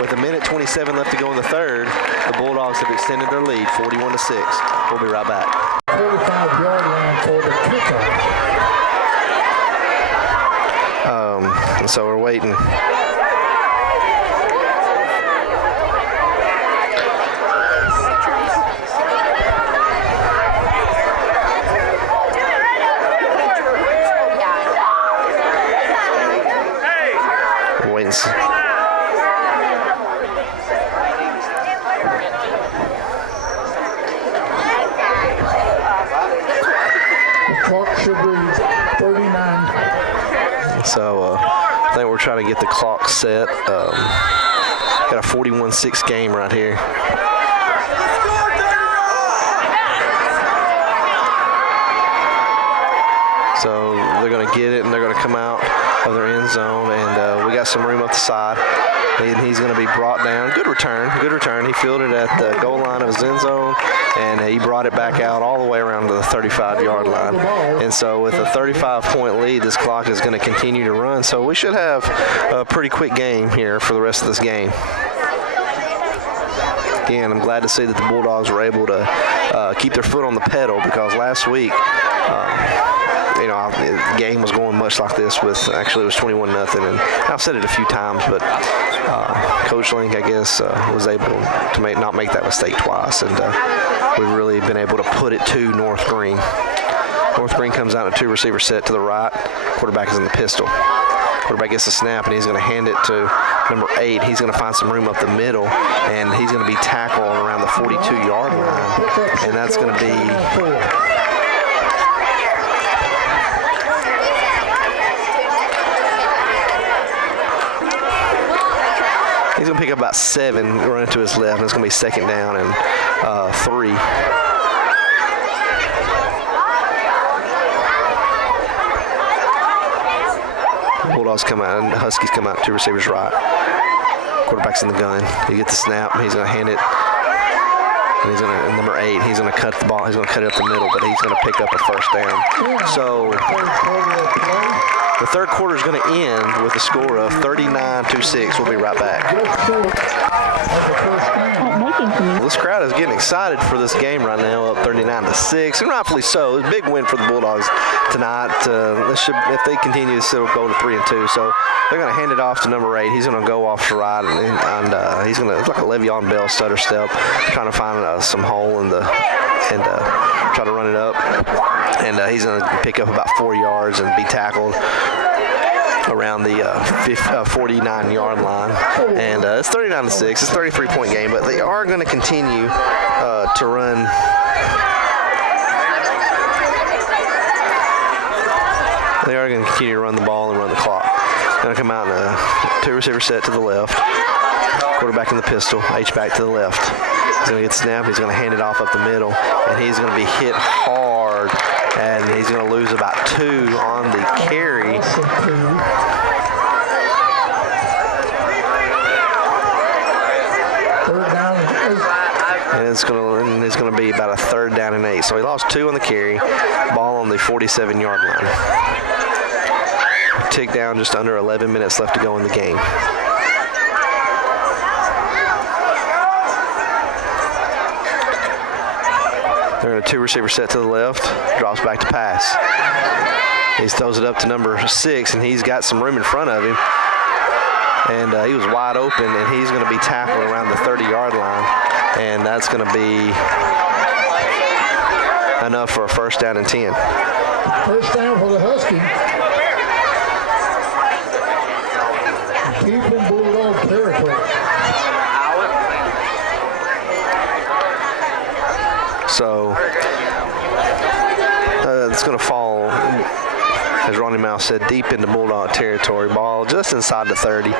with 1:27 left to go in the third, the Bulldogs have extended their lead 41-6. We'll be right back. 45-yard line for the kickoff. And so we're waiting. wait and see. The clock should read 39. So I think we're trying to get the clock set. Got a 41-6 game right here. So they're going to get it, and they're going to come out of their end zone, and we got some room up the side. And he's going to be brought down. Good return. He fielded at the goal line of his end zone, and he brought it back out all the way around to the 35-yard line. And so with a 35-point lead, this clock is going to continue to run. So we should have a pretty quick game here for the rest of this game. Again, I'm glad to see that the Bulldogs were able to keep their foot on the pedal, because last week, the game was going much like this actually it was 21-0, and I've said it a few times, but Coach Link, I guess, was able to not make that mistake twice, and we've really been able to put it to North Greene. North Greene comes out in a two-receiver set to the right. Quarterback is in the pistol. Quarterback gets the snap, and he's going to hand it to number 8. He's going to find some room up the middle, and he's going to be tackled around the 42-yard line, and that's going to be he's going to pick up about 7, running to his left, and it's going to be second down and 3. Bulldogs come out, and Huskies come out, 2 receivers right. Quarterback's in the gun. He gets the snap, and he's going to hand it. And he's going to, number 8, he's going to cut the ball. He's going to cut it up the middle, but he's going to pick up a first down. So the third quarter is going to end with a score of 39-6. We'll be right back. Well, this crowd is getting excited for this game right now, up 39-6, and rightfully so. It's a big win for the Bulldogs tonight. If they continue, this will go to 3-2. So they're going to hand it off to number 8. He's going to go off to right, and he's going to, it's like a Le'Veon Bell stutter step, trying to find some hole in the and try to run it up. And he's going to pick up about 4 yards and be tackled around the 49-yard line. And it's 39-6. It's a 33-point game, but they are going to continue to run. They are going to continue to run the ball and run the clock. Going to come out in a 2-receiver set to the left. Quarterback in the pistol. H-back to the left. He's going to get snapped. He's going to hand it off up the middle, and he's going to be hit hard, and he's going to lose about 2 on the carry. And it's going to be about a 3rd down and 8. So he lost 2 on the carry. Ball on the 47-yard line. Tick down, just under 11 minutes left to go in the game. They're in a 2-receiver set to the left. Drops back to pass. He throws it up to number 6, and he's got some room in front of him. And he was wide open, and he's going to be tackled around the 30-yard line. And that's going to be enough for a 1st down and 10. First down for the Huskies. Deep in Bulldog territory. So it's going to fall, as Ronnie Mouse said, deep into Bulldog territory. Ball just inside the 30.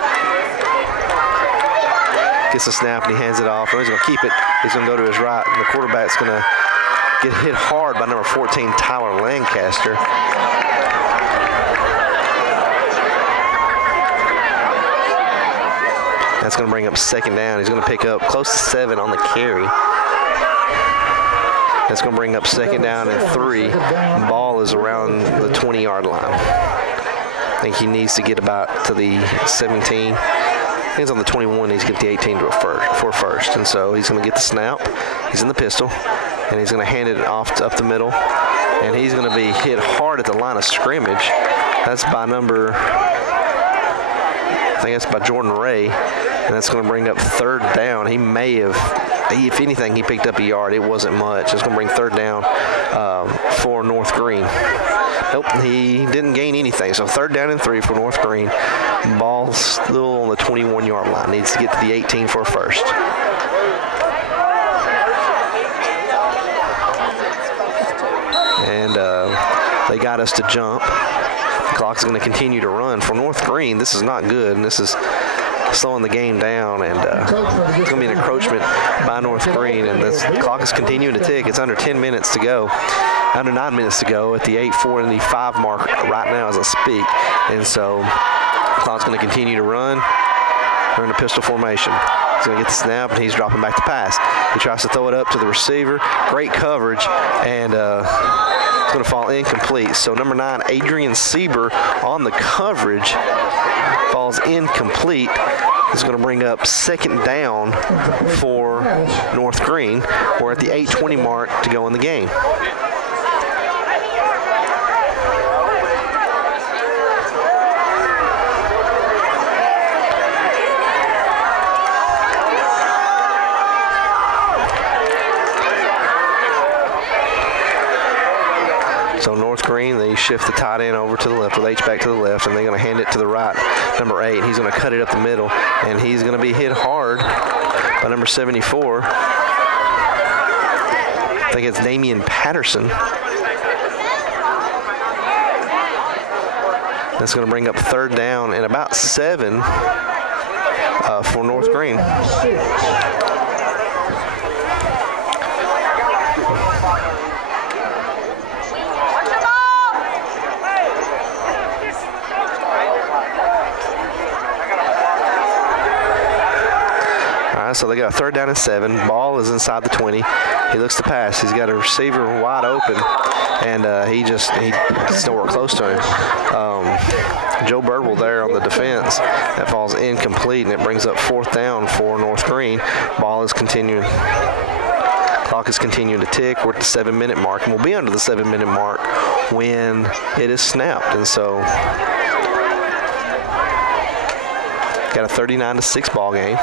Gets a snap, and he hands it off. And he's going to keep it. He's going to go to his right, and the quarterback's going to get hit hard by number 14, Tyler Lancaster. That's going to bring up 2nd down. He's going to pick up close to 7 on the carry. That's going to bring up 2nd down and 3. The ball is around the 20-yard line. I think he needs to get about to the 17. I think it's on the 21. He's going to get the 18 to for first. And so he's going to get the snap. He's in the pistol. And he's going to hand it off up the middle. And he's going to be hit hard at the line of scrimmage. That's by I think that's by Jordan Ray. And that's going to bring up 3rd down. He may have if anything, he picked up a yard. It wasn't much. It's going to bring third down for North Greene. Nope, he didn't gain anything. So third down and 3 for North Greene. Ball still on the 21-yard line. Needs to get to the 18 for a first. And they got us to jump. The clock's going to continue to run. For North Greene, this is not good, and this is slowing the game down, and it's going to be an encroachment by North Greene, and this clock is continuing to tick. It's under 10 minutes to go, under 9 minutes to go at the 8:45 mark right now as I speak, and so the clock's going to continue to run. They're in a pistol formation. He's going to get the snap, and he's dropping back to pass. He tries to throw it up to the receiver. Great coverage, and it's going to fall incomplete. So number 9, Adrian Sieber on the coverage, falls incomplete. It's going to bring up second down for North Greene. We're at the 8:20 mark to go in the game. So North Greene, they shift the tight end over to the left with H-back to the left, and they're going to hand it to the right, number 8. He's going to cut it up the middle, and he's going to be hit hard by number 74. I think it's Damian Patterson. That's going to bring up third down and about 7 for North Greene. So they got a third down and 7. Ball is inside the 20. He looks to pass. He's got a receiver wide open, and he doesn't work close to him. Joe Birdwell there on the defense. That falls incomplete, and it brings up fourth down for North Greene. Ball is continuing. Clock is continuing to tick. We're at the 7-minute mark, and we'll be under the 7-minute mark when it is snapped. And so got a 39-6 ball game.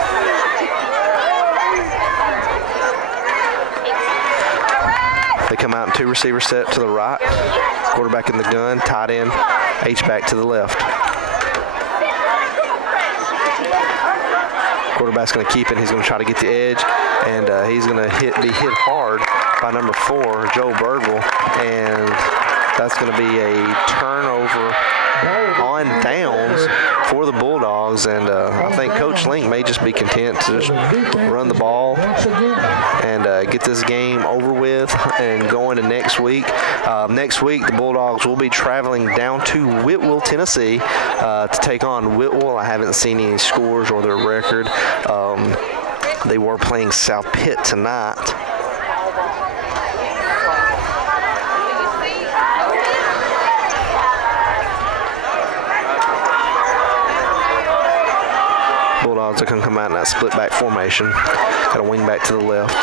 They come out in 2 receiver set to the right, quarterback in the gun, tight end, H-back to the left. Quarterback's going to keep it. He's going to try to get the edge, and he's going to be hit hard by number 4, Joe Birdwell, and that's going to be a turnover on downs for the Bulldogs, and I think Coach Link may just be content to just run the ball and get this game over with and go into next week. Next week, the Bulldogs will be traveling down to Whitwell, Tennessee to take on Whitwell. I haven't seen any scores or their record. They were playing South Pitt tonight. Bulldogs are going to come out in that split back formation. Got a wing back to the left,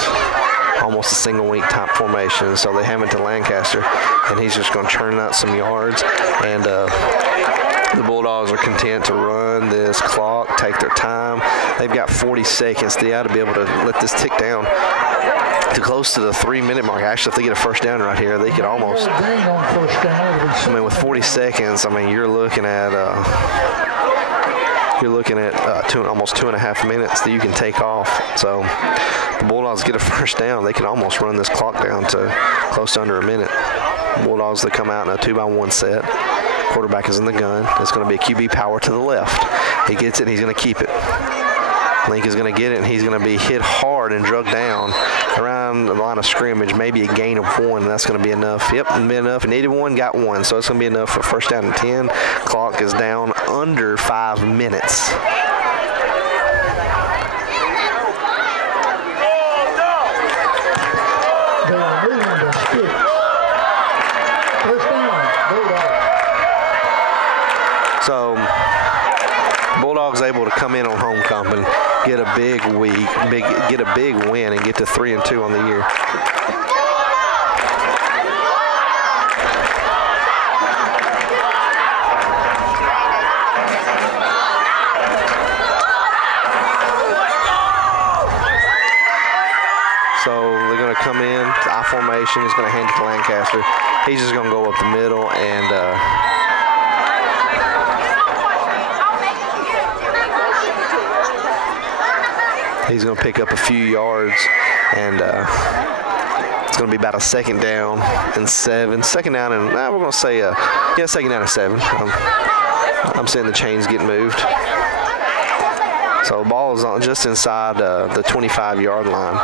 almost a single wing type formation. So they have it to Lancaster, and he's just going to churn out some yards. And the Bulldogs are content to run this clock, take their time. They've got 40 seconds. They ought to be able to let this tick down to close to the 3-minute mark. Actually, if they get a first down right here, they could almost, I mean, with 40 seconds, I mean, you're looking at almost 2.5 minutes that you can take off. So the Bulldogs get a first down, they can almost run this clock down to close to under a minute. Bulldogs, they come out in a 2-by-1 set. Quarterback is in the gun. It's going to be a QB power to the left. He gets it, and he's going to keep it. Link is going to get it, and he's going to be hit hard and drugged down around the line of scrimmage, maybe a gain of 1, and that's going to be enough. Yep, be enough. Needed 1, got 1, so it's going to be enough for first down and 10. Clock is down under 5 minutes. They are moving the stick. First down, Bulldogs. So Bulldogs able to come in on homecoming, get a big win, and get to 3-2 on the year. come in, I formation. He's going to hand it to Lancaster. He's just going to go up the middle and he's going to pick up a few yards, and it's going to be about a 2nd down and 7. 2nd down and we're going to say 2nd down and 7. I'm seeing the chains get moved. So the ball is on just inside the 25-yard line.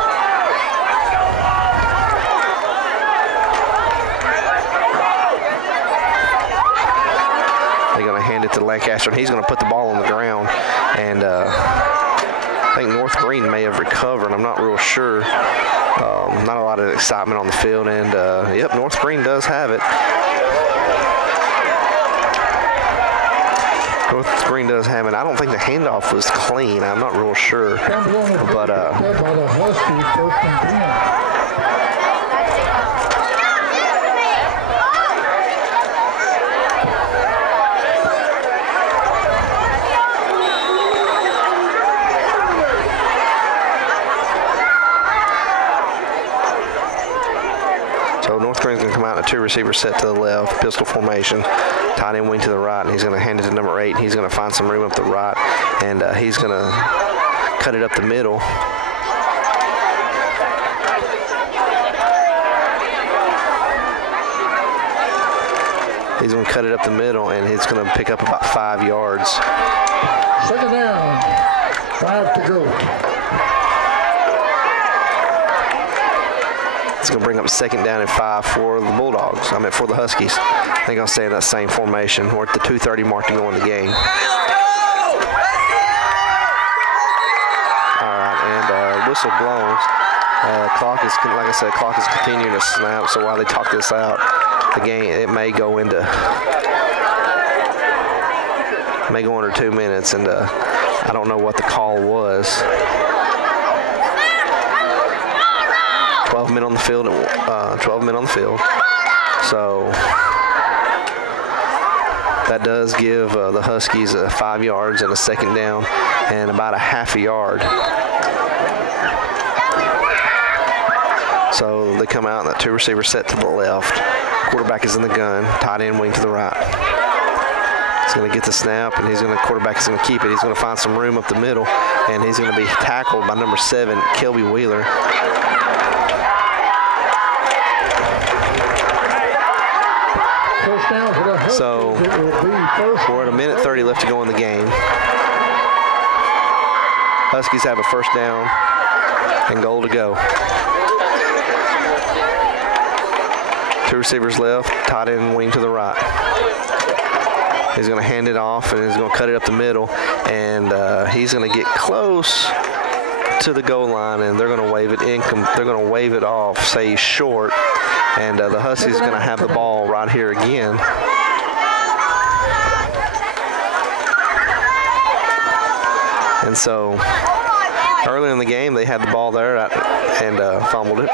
They're going to hand it to Lancaster, and he's going to put the ball on the ground. And I think North Greene may have recovered. I'm not real sure. Not a lot of excitement on the field. And, yep, North Greene does have it. North Greene does have it. I don't think the handoff was clean. I'm not real sure. But by the Huskies, 1st and 10. Green's going to come out in a 2-receiver set to the left, pistol formation, tight end wing to the right, and he's going to hand it to number 8. He's going to find some room up the right, and he's going to cut it up the middle. He's going to cut it up the middle, and he's going to pick up about 5 yards. 2nd down, 5 to go. It's going to bring up 2nd down and 5 for the Bulldogs. For the Huskies. They're going to stay in that same formation. We're at the 2:30 mark to go in the game. All right, and whistle blown. Clock is, like I said, clock is continuing to snap. So while they talk this out, the game may go under 2 minutes, and I don't know what the call was. 12 men on the field. 12 men on the field. So that does give the Huskies 5 yards and a 2nd down and about a half a yard. So they come out in that 2-receiver set to the left. Quarterback is in the gun. Tight end wing to the right. He's going to get the snap, and quarterback is going to keep it. He's going to find some room up the middle, and he's going to be tackled by number 7, Kelby Wheeler. So we're at 1:30 left to go in the game. Huskies have a 1st down and goal to go. 2 receivers left, tight end wing to the right. He's going to hand it off, and he's going to cut it up the middle, and he's going to get close to the goal line, and they're going to wave it they're going to wave it off, say he's short, and the Huskies are going to have the ball right here again. And so early in the game, they had the ball there and fumbled it.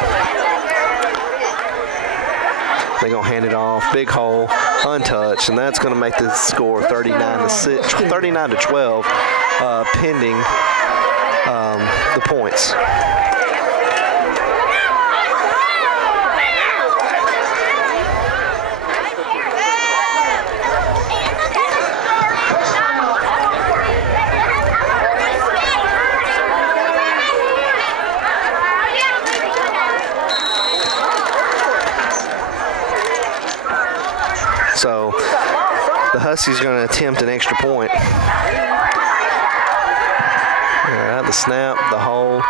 They're going to hand it off, big hole, untouched, and that's going to make the score 39 to 12, pending the points. So the Huskies are going to attempt an extra point. All right, the snap, the hole,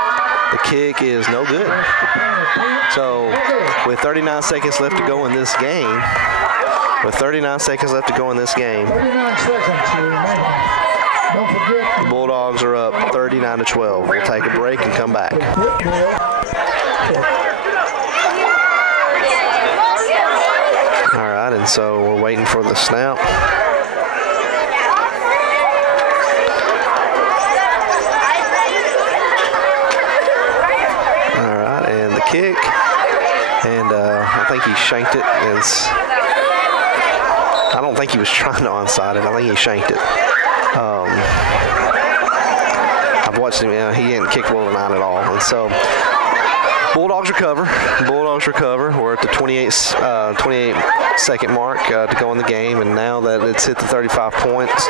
the kick is no good. So with 39 seconds left to go in this game, the Bulldogs are up 39 to 12. We'll take a break and come back. All right, and so we're waiting for the snap. All right, and the kick. And I think he shanked it. I don't think he was trying to onside it. I think he shanked it. I've watched him. He didn't kick well tonight at all. And so Bulldogs recover. We're at the 28 second mark to go in the game, and now that it's hit the 35 points,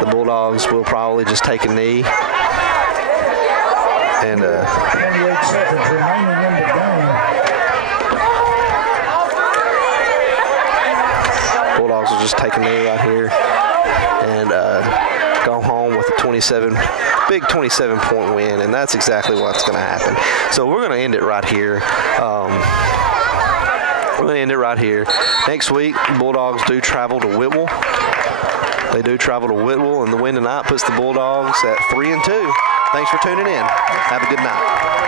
the Bulldogs will probably just take a knee. And 28 seconds remaining in the game. Bulldogs will just take a knee right here and go home with a big 27-point win, and that's exactly what's going to happen. So we're going to end it right here. Next week, the Bulldogs do travel to Whitwell. They do travel to Whitwell, and the win tonight puts the Bulldogs at 3-2. Thanks for tuning in. Have a good night.